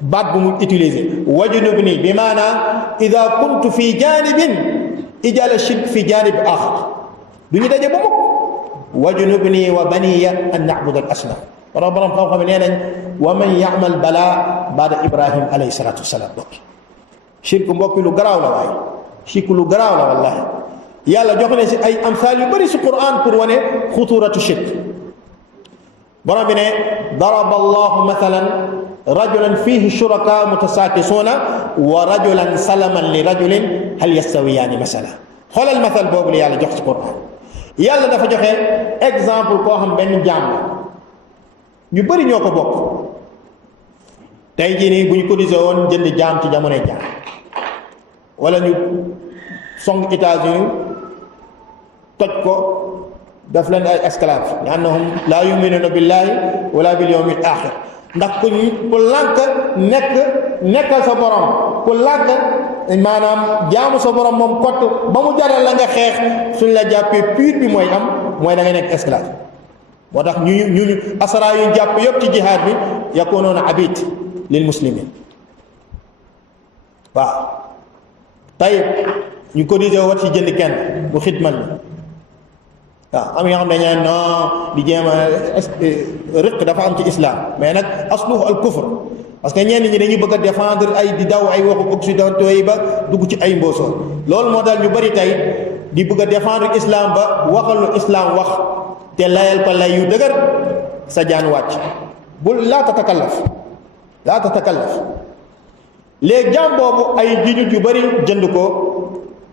baat bu mu utiliser wajnubni bi maana idha kuntu fi janibin ijal shirk fi janib akhar duñu dajé ba mukk wajnubni wa bani an na'bud al asnam ربنا خاف منين ومن يعمل بلاء بعد ابراهيم عليه الصلاه والسلام شرك مبوك لو غراو لا واي شرك لو غراو لا والله يالا جوخنا سي اي امثال yu bari ci Qur'an pour wane خطوره الشرك borom bi ne ضرب الله مثلا رجلا فيه شركاء متساكسون ورجلا سلما لرجل هل يستويان مثلا xoolal masal boobu la yàlla jox ci Quran yàlla dafa joxe exemple koo xam benn jaam la ñu bëri ñoo ko bokk tey jii nii bu ñu cotisé woon jënd jaam ci jamonoy jaam wala ñu song États-Unis toj ko daf leen ay esclave li annahum laa yuminuuna billahi wala bil yawmil axir ndax ku lànk nekkal sa borom ku lànk maanaam jaamu sa borom moom kott ba mu jaral la nga xeex suñ la jàppee pure bi mooy mooy da ngay nekk esclave moo tax ñu asara yu jàpp yëpp ci jihaad bi yakunuuna abid lil muslimin waaw tayib ñu cotisé wat ci jënd kenn bu xidmal bi waaw am yoo xam ne dañu non di jéem a rëq dafa am ci islam mais nag asluhu al kufr parce que ñenn ñi dañuy bëgg a défendre ay di daw ay waxu occidentaux yi ba dugg ci ay mboosoon loolu moo daal ñu bari tey di bëgg a défendre islam ba waxal lu islam wax te layal ko lay yu dëgër sa jaan wàcc bul laa tatakallaf léegi jaam boobu ay jullit yu bari jënd ko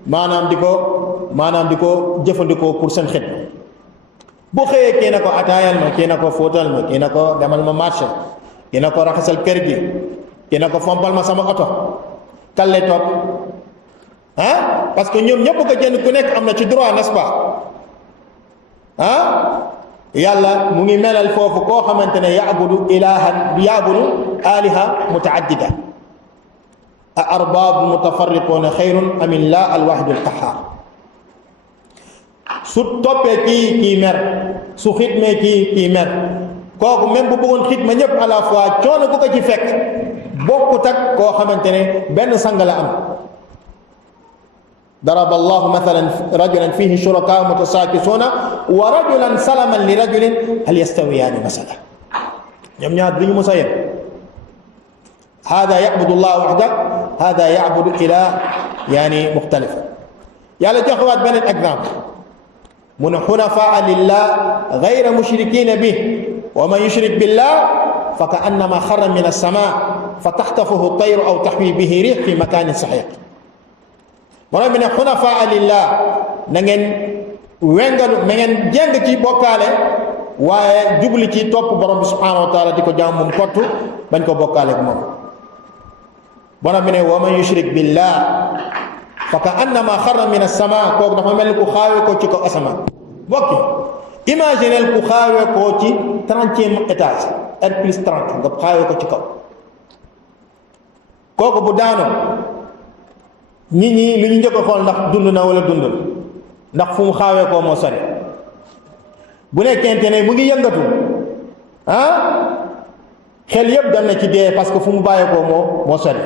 maanaam di ko jëfandikoo pour seen xidma bu xëyee kii na ko ataayal ma kii na ko fóotal ma kii na ko demal ma marché kii na ko raxasal kër gi kii na ko fompal ma sama oto kan lay topp parce que ñoom ñëpp ko jënd ku nekk am na ci droit n'est-ce pas yàlla mu ngi melal foofu koo xamante ne yaabudu aliha mutaaddida a arbaabu mutafarriquuna xayrun am illah alwahidul qahhaar su toppee kii mer su xidmee kii mer kooku même bu bëggoon xidma ñëpp à la fois coono bu ko ci fekk bokkut ak koo xamante ne benn sang la am daraba allahu mathalan rajulan fihi shuraka mutasaakisuuna wa rajulan salaman li rajulin hal yastawiyaani masala ñoom ñaar duñu mos a yem hada yabudu llah waxda hada yabudu ilah yaani muxtalifa yàlla joxewaat beneen exemple mu ne xunafaa lillah gayra mushrikina bih wa man yushrik billah fa ka annama xarra min alsama fa taxtafuhu tayru aw taxwi bihi rih fi makanin saxiq borom bi ne xunafaa lillah na ngeen wengalu na ngeen jéng ci bokkaale waaye jubli ci topp borom bi subhanahu wa taala di ko jaam moom kottu bañ ko bokkaale ak moom borom bi ne wa man yushrik billah fa ka annama xarra min as-sama kooku dafa mel ni ku xaawee ko ci kaw asamaan bokki imaginel ku xaawee ko ci 30e étage R plus 30 nga xaawee ko ci kaw kooku bu daanoo nit ñi lu ñu njëkk a xool ndax dund na wala dundul ndax fu mu xaawee koo moo sori bu nekkente ne mu ngi yëngatu xel yëpp dem na ci dee parce que fu mu bàyyeekoo moo sori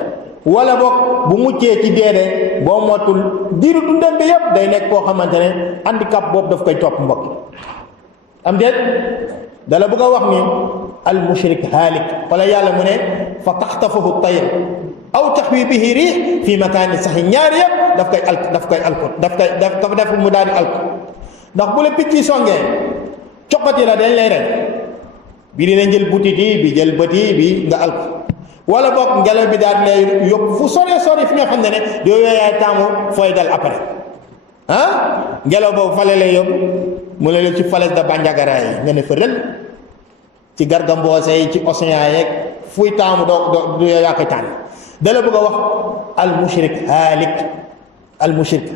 wala boog bu muccee ci dee de boo motul diiru dundam bi yëpp day nekk koo xamante ne handicap boobu daf koy topp mbokk am déet dala bëgg a wax ni al mushrik haalik wala yàlla mu ne fa taxtafahu tayr aw taxwi bihi riix fi makaani sax ñaari yëpp daf koy def mu daal di alko ndax bu la picc yi songee coqati la dañ lay rek bi dina jël butit yi bi jël bët yi bi nga alko wala boog ngelaw bi daal di lay yóbbu fu sore fi nga xam ne yow yaay taamu fooy dal après ngelaw boobu fale lay yóbbu mu ne la ci falaise de Bandiagara yi nga ne fa rël ci Gargamboose yi ci océan yeeg fuy taamu doo yaa koy tànn dala bëgg a wax al mushrik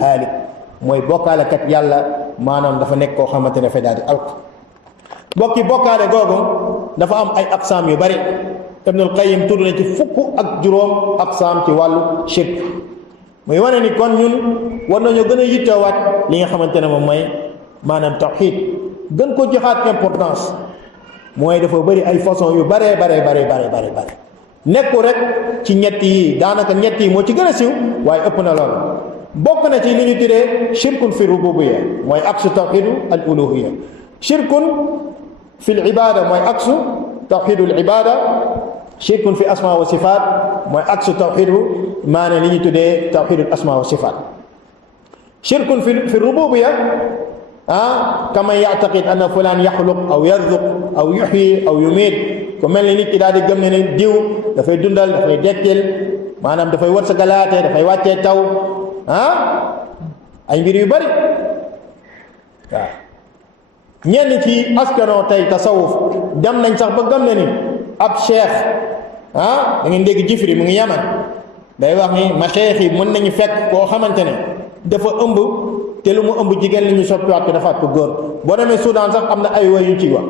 haalik mooy bokkaalekat yàlla maanaam dafa nekk koo xamante ne dafay daal di alko bokki bokkaale googu dafa am ay aqsaam yu bari Ibnul Qayyim tudd na ci fukk ak juróom aqsaam ci wàllu shirk muy wane ni kon ñun war nañoo gën a yittoowaat li nga xamante ne moom mooy maanaam tawxiid gën ko joxaat importance mooy dafa bëri ay façon yu bare nekku rek ci ñett yi daanaka ñett yi moo ci gën a siiw waaye ëpp na lool bokk na ci li ñu tuddee shirkun fi rububiyya mooy aksu tawxiidu al uluhiyya shirkun fi l ibada mooy aksu tawxiidu al ibada shirkun fi asma wa sifaat mooy aksu tawxiidu maanaam li ñu tuddee tawxiidu al asma wa sifaat shirkun fi rububiyya kaman yactaqid anna fulaan yaxluq aw yarzuq aw yuxyi aw yumiit ku mel ni nit ki daal di gëm ne diw dafay dundal dafay dekkil maanaam dafay wërsëgalaate dafay wàccee taw ay mbir yu bari waaw ñenn ci askanoo tey tasawuf dem nañ sax ba gëm na ni ab cheikh da ngeen dégg Jifri mu ngi Yaman day wax ni macheikh yi mën nañu fekk koo xamante ne dafa ëmb te lu mu ëmb jigéen li ñu soppiwaat ko dafa ko góor boo demee Soudan sax am na ay way yuñ ci wax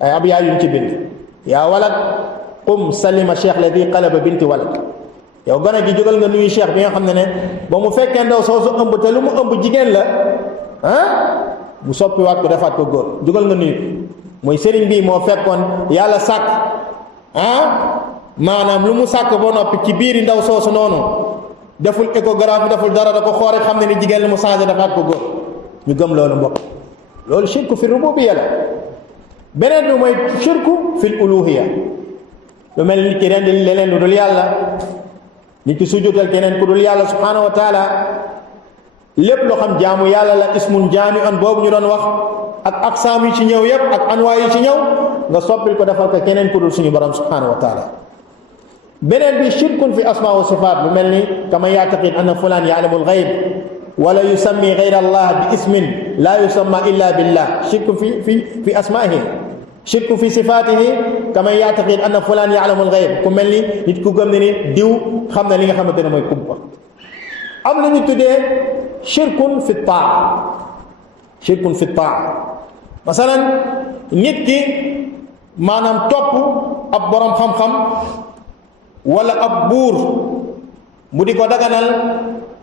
ay ab yaa yuñ ci bind yaa walad qum salima cheikh ladi qalaba binti walad yow gone gi jógal nga nuyu cheikh bi nga xam ne ba mu fekkee ndaw soosu ëmb te lu mu ëmb jigéen la mu soppiwaat ko defaat ko góor jógal nga nuyu mooy sëriñ bii moo fekkoon yàlla sàkk maanaam lu mu sàkk ba noppi ci biiri ndaw soosu noonu deful échographie deful dara da ko xoore xam ne ni jigéen li mu changé defaat ko góor ñu gëm loolu mbokk loolu shirku fi rububiyya la beneen bi mooy shirku fi uluhiyya lu mel nit ki rendi leneen lu dul yàlla nit ki sujjóotal keneen ku dul yàlla subhanahu wa taala lépp loo xam jaamu yàlla la ismun jaami'un boobu ñu doon wax ak aqsaam yi ci ñëw yépp ak anwaa yi ci ñëw nga soppil ko defal ko keneen ku dul suñu borom subhanahu wa taala beneen bi shirkun fi asmaa wa sifaat lu mel ni kama yaataqid anna fulaan ya'lamu al-ghayb wala yusammi ghayra allah bi ismin la yusamma illa billah shirkun fi asmaa'ihi shirkun fi sifaatihi kama yaataqid anna fulaan ya'lamu al-ghayb ku mel ni nit ku gëm ne ni diw xam na li nga xamante ne mooy kumpa am na ñu tuddee shirkun fi taa shirkun fi taa masalan nit ki maanaam topp ab borom xam-xam wala ab buur mu di ko daganal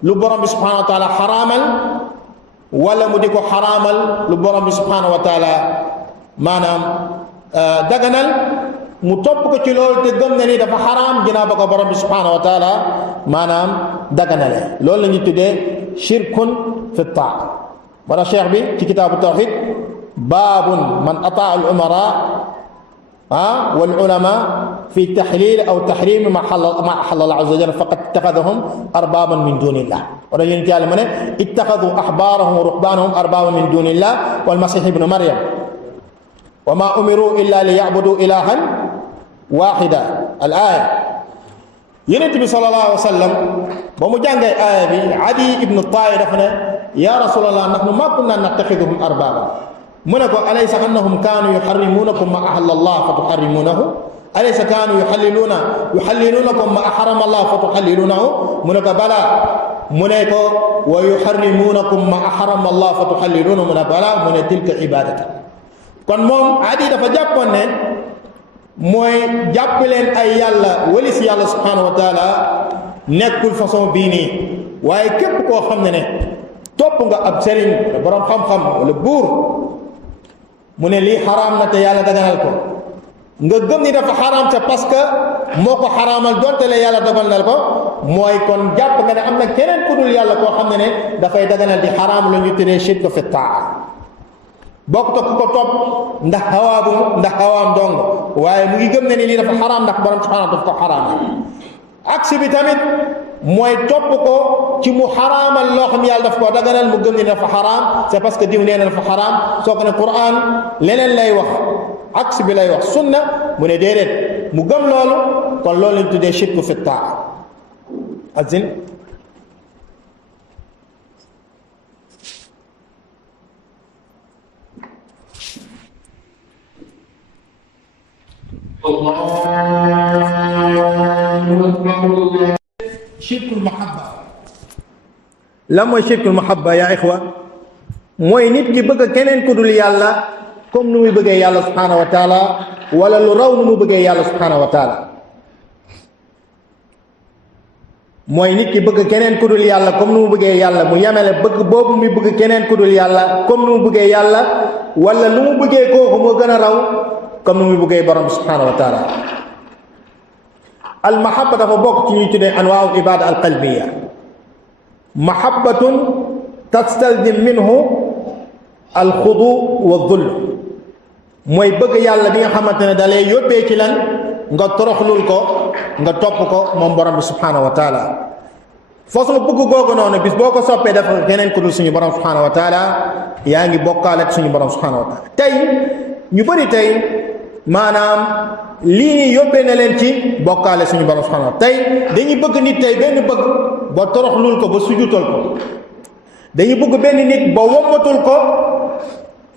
lu borom bi subhanahu wa taala xaraamal wala mu di ko xaraamal lu borom bi subhanahu wa taala maanaam daganal mu topp ko ci loolu te gëm na ni dafa xaraam ginnaaw ba ko borom bi subhanahu wa taala maanaam daganale loolu la ñuy tuddee shirkun fi taa wala cheikh bi ci kitaabu tawxid baabun man ataa al umara wal ulama fi taxlil aw taxrim ma axalla Allah azza wa jalla faqad ittaxadahum arbaaban min dunillah wala yonent Yàlla mu ne ittaxadu axbaarahum wa ruhbaanahum arbaaban min dunillah wal masih ibnu maryam wa ma umiru illa li yacbudu ilahan waxida al aya yonent bi sallallahu alayhi wa sallam ba mu jàngee aaya bi Adi ibnu Taay dafa ne ya rasulallah nahnu ma kunna nattaxiduhum arbaaban mu ne ko alaysa annahum kaanu yuxarrimuunakum ma ahalla Allah fa tuxarrimuunahu alaysa kaanu yuxalliluunakum ma xarama Allah fa tuxalliluunahu mu ne ko balaa mu ne ko wa yuxarrimuunakum ma xarama Allah fa tuxalliluunahu mu ne balaa mu ne tilka ibadata kon moom Adi dafa jàppoon ne mooy jàpp leen ay yàlla walis yàlla subhanahu wa taala nekkul façon bii nii waaye képp koo xam ne topp nga ab sëriñ borom xam-xam wala buur mu ne lii xaraam na te yàlla daganal ko nga gëm ni dafa xaraam te parce que moo ko xaraamal donte le yàlla daganal ko mooy kon jàpp nga ne am na keneen ku dul yàlla koo xam ne dafay daganal di xaraam la ñu tuddee shirk fi taa bokk te ku ko topp ndax xawaam dong waaye mu ngi gëm ne ni lii dafa xaraam ndax borom subhanahu daf ko xaraamal aksi bi tamit mooy topp ko ci mu xaraamal loo xam yàlla daf koo daganal mu gëm ni dafa xaraam c'est parce que diw nee na dafa xaraam soo ko ne Qur'an leneen lay wax aksi bi lay wax sunna mu ne déedéet mu gëm loolu kon loolu lañ tuddee shirku fi taa azin shirkul mahabba lan mooy shirkul mahabba yaa ixwa mooy nit ki bëgg keneen ku dul yàlla comme nu muy bëggee yàlla subhanahu wa taala wala lu raw nu mu bëggee yàlla subhanahu wa taala mooy nit ki bëgg keneen ku dul yàlla comme nu mu bëggee yàlla mu yemele bëgg boobu muy bëgg keneen ku dul yàlla comme nu mu bëggee yàlla wala lu mu bëggee kooku moo gën a raw comme nu mu bëggee borom subhanahu wa taala al mahabba dafa bokk ci ñuy tuddee anwaa'ul ibada al qalbiya mahabbatun tastalzim minhu al xudu wa dhull mooy bëgg yàlla bi nga xamante ne da lay yóbbee ci lan nga toroxlul ko nga topp ko moom borom bi subhanahu wa taala façon bëgg googu noonu bis boo ko soppee dafa keneen ku dul suñu borom subhanahu wa taala yaa ngi bokkaale ak suñu borom subhanahu wa taala tey ñu bëri tey maanaam lii nii yóbbee na leen ci bokkaale suñu borom subhanahu wa taala tey dañuy bëgg nit tey benn bëgg ba toroxlul ko ba sujutal ko dañu bëgg benn nit ba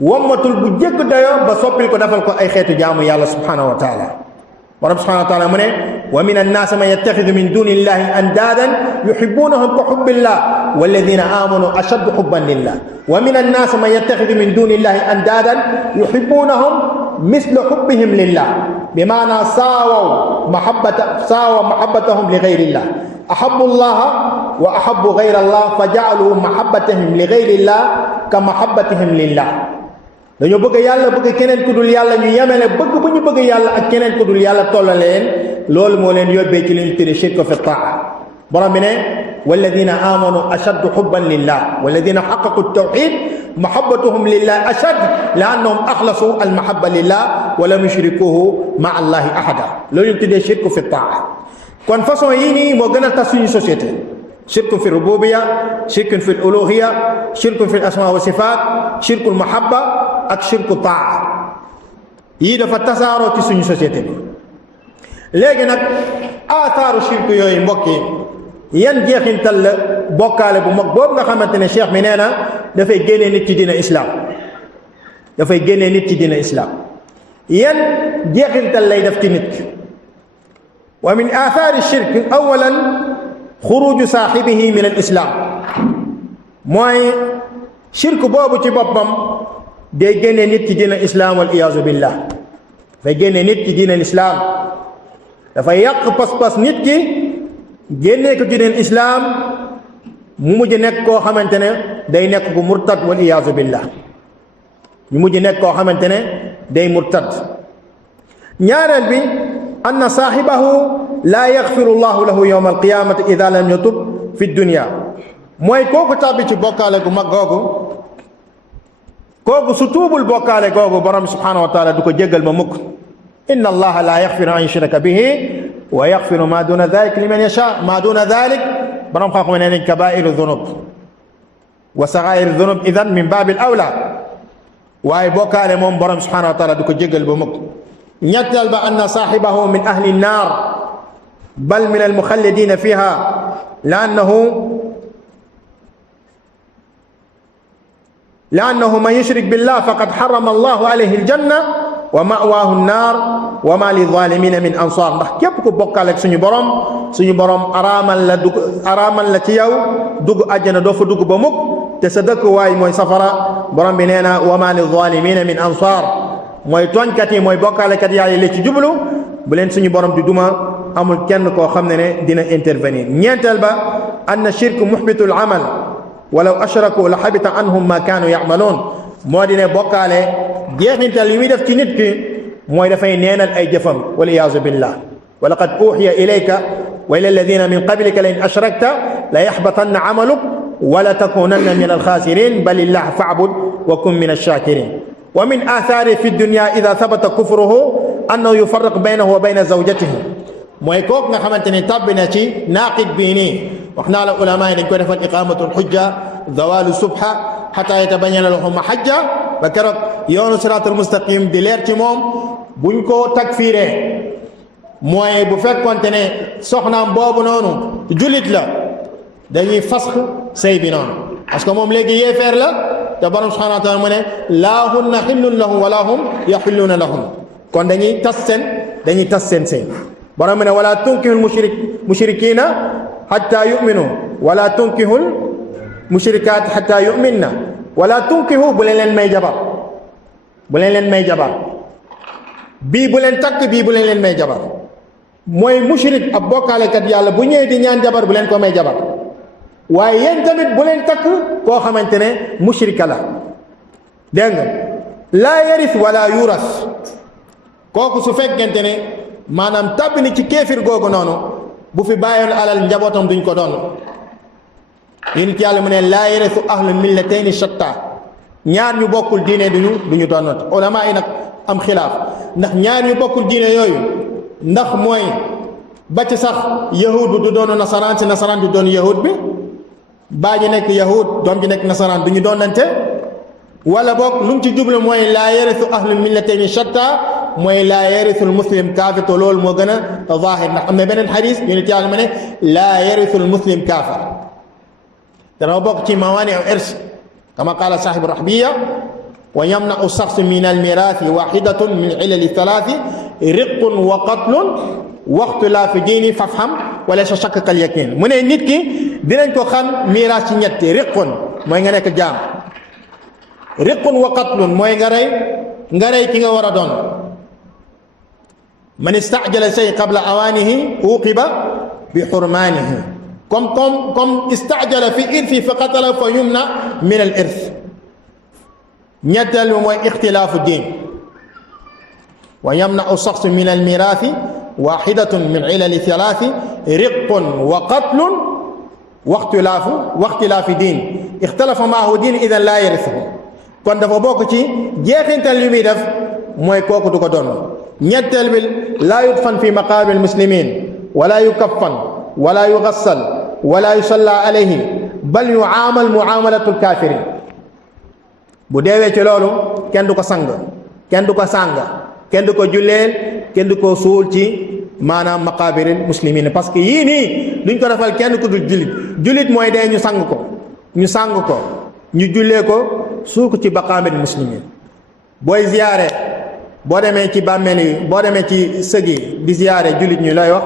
wommatul bu jégg dayo ba soppil ko defal ko ay xeetu jaamu yàlla subhanahu wa taala. borom subhanahu wa taala mu ne wa min annaasi man yattaxidu min duni illahi andaadan yuhibbunahum ka hubbillah walladina amanu ashaddu hubban lillah. wa min annaasi man yattaxidu min duni illahi andaadan yuhibbunahum misla hubbihim lillah bimaana saawa mahabbatahum li gayrillah ahabbu llaha wa ahabbu gayra allah fa jaalu mahabbatahum li gayrillah ka mahabbatihim lillah. dañoo bëgg yàlla bëgg keneen ku dul yàlla ñu yemele bëgg bu ñu bëgg yàlla ak keneen ku dul yàlla tolla leen loolu moo leen yóbbee ci li ñu tudde shirk fi taa. borom bi ne walladina amanu ashaddu hubban lillah walladina xaqaqu tawxid mahabbatuhum lillah ashad li annahum axlasu almahabba lillah wa lam yushrikuhu ma allahi ahada loolu ñu tuddee shirk fi taa. kon façon yii nii moo gën a tas suñu société. shirkun fi rububiya shirkun fi uluhiya shirkun fi asma wa sifat shirkul mahabba ak shirku taa yii dafa tasaaroo ci suñu société bi. léegi nag aataaru shirk yooyu mbokk yi yan jeexintal la bokkaale bu mag boobu nga xamante ne cheikh mi nee na dafay génnee nit ci diina islam dafay génnee nit ci diina islam yan jeexintal lay def ci nit. wa min aathaari shirk awalan xuruju saaxibihi min al islam mooy shirk boobu ci boppam day génne nit ci diina islam wal iyaazu billah. dafay génne nit ci diina islam dafay yàq pas-pas nit ki génnee ko ci diina islam mu mujj nekk koo xamante ne day nekk ku murtad wal iyaazu billah. ñu mujj nekk koo xamante ne day murtad. ñaareel bi anna saaxibahu laa yaxfiru llahu lahu yowma alqiyamati ida lam yatub fi dunia mooy kooku tàbbi ci bokkaale gu mag googu kooku su tuubul bokkaale googu borom subhanahu wa taala du ko jéggal ma mukk. inna allaha laa yaxfiru an yushraka bihi wa yaxfiru ma duna dalik liman yasha ma duna dalik borom xam-xam ne nañ kabairu dunub wa saxairu dunub idan min babil awla waaye bokkaale moom borom subhanahu wa taala du ko jéggal ba mukk. ñetteel ba anna saaxibahu min ahli nnaar bal min almuxalladina fiha liannahu man yushrik billah faqad xarama allahu alayhi aljanna wa mawaahu nnaar wa ma lizalimina min ansar. ndax képp ku bokkaale ak suñu borom araamal la ci yow dugg àjjana doo fa dugg ba mukk te sa dëkkuwaay mooy safara. borom bi nee na wa ma lizalimina min ansar mooy tooñkat yi mooy bokkaalekat yàlla li ci jublu bu leen suñu borom di duma amul kenn koo xam ne dina intervenir. ñeenteel ba anna shirk muhbitul amal walaw ashraku la xabita anhum ma kaanu yacmaluun moo di ne bokkaale jeexintal yi muy def ci nit ki mooy dafay neenal ay jëfam wal iyaazu billah. wa laqad uxiya ilayka wa ila alladina min qablika la in ashrakta la yaxbatanna amaluk wa la takunanna min alxaasirin bal illah faabud wa kun min alshakirin. wa min aathaari fi dunya ida sabata kufruhu annahu yufarriq baynahu wa bayna zawjatihi mooy kooku nga xamante ne tàbbi na ci naaqid bii nii wax naa la ulama yi dañ ko defal iqamatul xujja zawalu subha xata yatabayyana lahu mahajja ba keroog yoonu siraatul mustaqim di leer ci moom. buñ ko takfiiree mooy bu fekkonte ne soxnaam boobu noonu jullit la dañuy fasx sëy bi noonu parce que moom léegi yéefeer la te borom subhanahu wa taala mu ne laa hunna xillun lahum wala hum yaxilluuna lahum kon dañuy tas seen sëy. borom mi ne wala tunkihul mushrikina xatta yuminu wala tunkihul mushrikaat xatta yuminna wala tunkihu bu leen may jabar bii bu leen takk bii bu leen may jabar mooy mushrik ab bokkaalekat yàlla bu ñëwee di ñaan jabar bu leen ko may jabar waaye yéen tamit bu leen takk koo xamante ne mushrika la. dégg nga laa yaris wala yuras kooku su fekkente ne maanaam tàbbi ni ci kéefir googu noonu bu fi bàyyoon alal njabootam duñ ko doon. yéen it yàlla mu ne laa yarisu ahlu millatayni shatta ñaar ñu bokkul diine duñu doonat. ulama yi nag am xilaaf ndax ñaar ñu bokkul diine yooyu ndax mooy ba ci sax yahud bi du doon nasaraan si nasaraan du doon yahud bi baa ji nekk yahud doom ji nekk nasaraan duñu doonante wala boog lu mu ci jublu mooy laa yarisu ahlu millatayni shatta mooy laa yarisul muslim kaafir te loolu moo gën a zaahir ndax am na beneen xadis ñu ne ci yàlla ma ne laa yarisul muslim kaafir dana bokk ci mawaani'u irs kama qaala saahibu rahbiya wa yamna'u shakhs min al-miraathi waahidatun min ilali thalathi riqqun wa qatlun wa ikhtilaafu diini fafham wala sa shakk kal yaqiin mu ne nit ki dinañ ko xam miraas ci ñetti riqqun mooy nga nekk jaam riqqun wa qatlun mooy nga rey ki nga war a doon man istajala shay qabla awaanihi uqiba bi xurmaanihi comme istajala fi irthi fa qatala fa yumna min al irth ñetteel bi mooy ixtilaafu diin wa yamna'u shakhs min al miraathi waahidatun min ilali thalathi riqqun wa qatlun wa ixtilaafi diin ixtalafa maahu diin idan laa yarithuhu kon dafa bokk ci jeexintal li muy def mooy kooku du ko doon ñetteel bi laa yudfan fi maqaabir muslimin wala yukaffan wala yugassal wala yusalla alayhi bal yuaamal muamalatul kafirin bu deewee ci loolu kenn du ko sang kenn du ko sàng kenn du ko julleel kenn du ko suul ci maanaam maqaabiril muslimin parce que yii nii duñ ko defal kenn ku dul jullit mooy dee ñu sang ko ñu jullee ko suul ko ci maqaabiril muslimin booy ziyaare boo demee ci bàmmeel yi boo demee ci sëg yi di ziyaare jullit ñu lay wax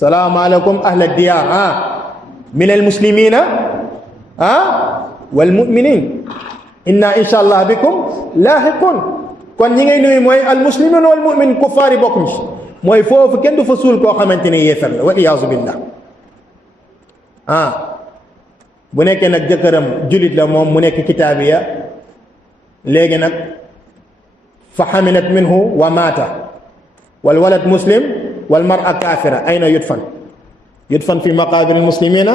salaamaaleykum ahla diyaar min al muslimina wal muminin inna insha allah bikum laahiqun kon ñi ngay nuyu mooy al muslimin wal mumin kuffaar yi bokkuñ ci mooy foofu kenn du fa suul koo xamante ne yéefar la wal iyaazu billah bu nekkee nag jëkkëram jullit la moom mu nekk kitaabiya léegi nag fa xamilat minhu wa maata wal walad muslim wal mar'a kaafira ayna yudfan fi maqaabiril muslimina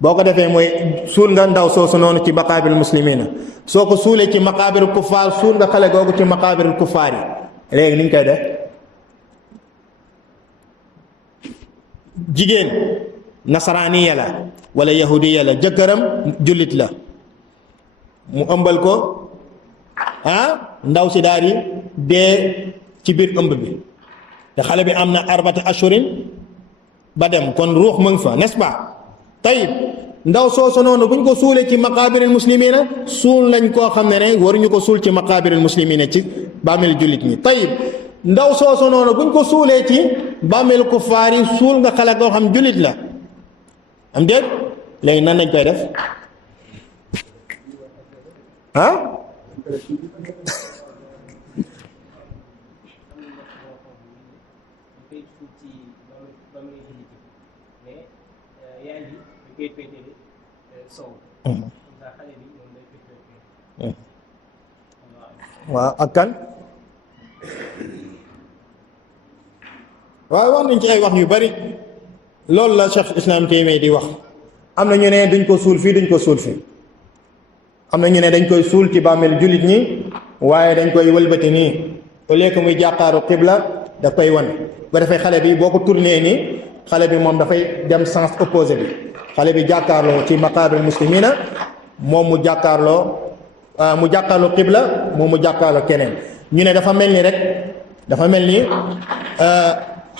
boo ko defee mooy suul nga ndaw soosu noonu ci maqaabiril muslimina soo ko suulee ci maqaabiril kuffaar suul nga xale googu ci maqaabiril kuffaar yi léegi ni ñu koy def jigéen nasaraaniya la wala yahudiya la jëkkëram jullit la mu ëmbal ko ndaw si daal di dee ci biir ëmb bi te xale bi am na arbata ashurin ba dem kon ruux mu ngi fa n'est-ce pas tayib ndaw soosu noonu buñ ko suulee ci maqaabiril muslimina suul nañ koo xam ne waruñu ko suul ci maqaabiril muslimina ci bàmmeel jullit ñi tayib ndaw soosu noonu buñ ko suulee ci bàmmeel kuffaar yi suul nga xale koo xam jullit la am déet léegi nan lañ koy def waaw ak kan waaye wax nañ ci ay wax yu bari loolu la Cheikh Islam Taymiyya di wax am na ñu ne duñ ko suul fii duñ ko suul fii am na ñu ne dañ koy suul ci bàmmeel jullit ñi waaye dañ koy wëlbati nii au lieu que muy jàkkaaru xibla daf koy wan ba defee xale bi boo ko tourné nii xale bi moom dafay dem sens opposé bi xale bi jàkkaarloo ci maqaabir muslimina moom mu jàkkaarloo xibla moom mu jàkkaarloo keneen ñu ne dafa mel ni rek dafa mel ni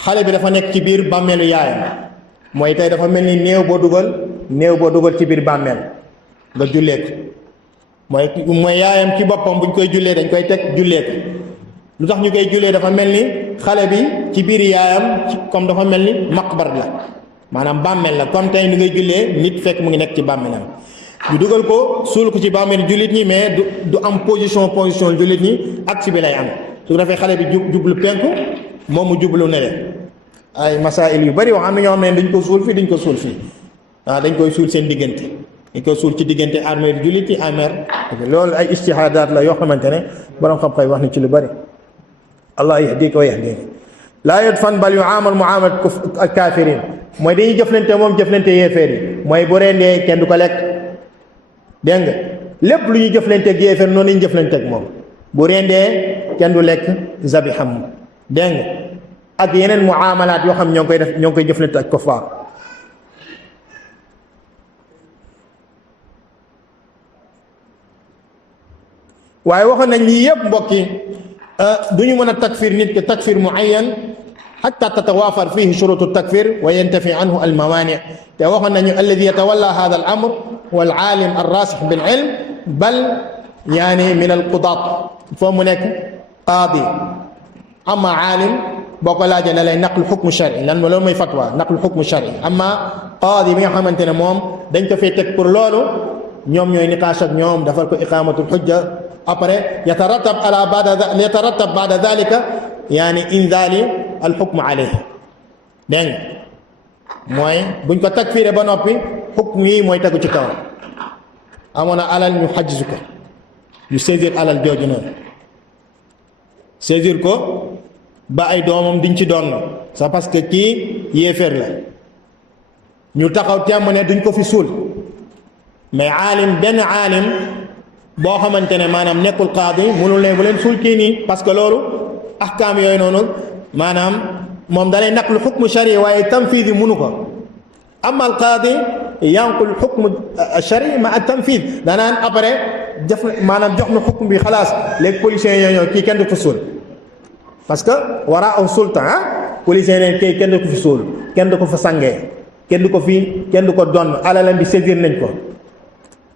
xale bi dafa nekk ci biir bàmmeelu yaayam mooy tey dafa mel ni néew boo dugal ci biir bàmmeel nga jullee ko mooy yaayam ci boppam buñ koy jullee dañ koy teg jullee ko lu tax ñu koy jullee dafa mel ni xale bi ci biir yaayam comme dafa mel ni maqbar la maanaam bàmmeel la comme tey ni ngay jullee nit fekk mu ngi nekk ci bàmmeelam ñu dugal ko suul ko ci bàmmeel jullit ñi mais du am position jullit ñi ak si bi lay am su ko defee xale bi jublu penku moom mu jublu ne ay masail yu bari wax am na ñoo xam ne dañ ko suul fii dañ ko suul fii dañ koy suul seen diggante dañ koy suul ci diggante armée du jullit yi loolu ay ijtihaadaat la yoo xamante ne borom xam-xam wax na ci lu bari allah yahdika wa yahdina laa yudfan bal yu'aamal mu'aamalat al kaafiriin mooy dañuy jëflante moom jëflante yéeféer yi mooy bu rendee kenn du ko lekk dégg nga lépp lu ñuy jëflante ak yéeféer noonu lañuy jëflante ak moom bu rendee kenn du lekk zabiham dégg nga ak yeneen muamalaat yoo xam ñoo ngi koy jëflante ak kuffaar waaye waxoon nañ lii yëpp mbokk yi du ñu mën a takfir nit ki takfir muayyan حتى تتوافر فيه شروط التكفير وينتفي عنه الموانع. توخنا الذي يتولى هذا الأمر والعالم الراسخ بالعلم، بل يعني من القضاة فمنك قاضي. أما عالم بقول جنا لي نقل حكم شرعي لأن لو ما فتوى نقل حكم شرعي. أما قاضي مي خامتene moom dañ ko fay tek pour loolu ñoom ñooy niqash ak ñoom defal ko iqamatul hujja. après يترتب بعد ذلك يعني إنزال الحكم عليه. dégg mooy buñ ko takfiré ba noppi xukm yi mooy tegu ci kawam. amoon na alal ñu xajjisu ko, ñu saisir alal jooju noonu, saisir ko ba ay doomam diñ ci doon. c'est parce que kii yéeféer la, ñu taxaw temm ne duñ ko fi suul. mais benn aalim boo xamante ne maanaam nekkul qaadi mënul ne bu leen suul kii nii, parce que loolu ahkaam yooyu noonu maanaam moom dalay naqlu xukmu shari waaye tanfiid mënu ko. amma al qaadi yanqul xukmu shari ma tanfiid, danaan après def maanaam jox na xukm bi xalaas léegi policiers yi ñoo kii kenn du ko suul, parce que waraa sultan policiers yi kii kenn du ko fi suul, kenn du ko fa sangee, kenn du ko donn, alalam bi saisir nañ ko,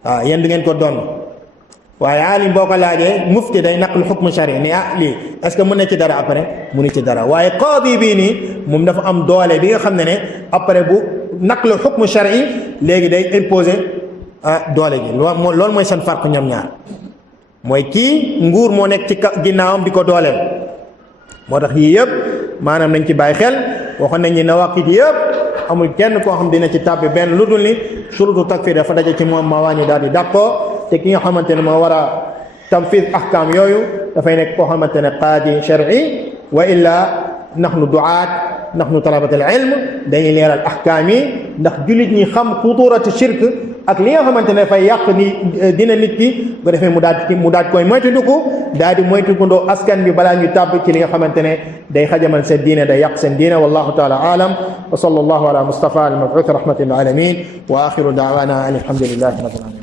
waaw yéen du ngeen ko donn. waaye aalim boo ko laajee mufti day naqlu xukmu shari ni lii est-ce que mën na ci dara après mu ni ci dara. waaye qaadi bii nii moom dafa am doole bi nga xam ne après bu naqlu xukmu shari léegi day imposer doole ji. loolu mooy seen farq ñoom ñaar, mooy kii nguur moo nekk ci ginnaawam di ko dooleel. moo tax yii yëpp maanaam nañ ci bàyyi xel. waxoon nañ ni nawaqit yëpp amul kenn koo xam dina ci tàbbi benn lu dul ni shurutu takfir dafa daje ci moom mawaani daal di d'accord. te ki nga xamante ne moo war a tanfiid ahkaam yooyu dafay nekk koo xamante ne qaadi shar'i, wa illa nahnu du'aat nahnu talabat al ilm dañuy leeral ahkaam yi ndax jullit ñi xam xuturatu shirk ak li nga xamante ne dafay yàq ni dina nit ki bu defee mu daal koy moytandiku daal di moytandikoo askan bi balaa ñu tàbb ci li nga xamante ne day xajamal seen diine, day yàq seen diine. wallahu taala aalam wa sallallahu ala mustafa al mab'uth rahmatan lil alamin wa axiru da'wana an alhamdulillahi rabbil alamin.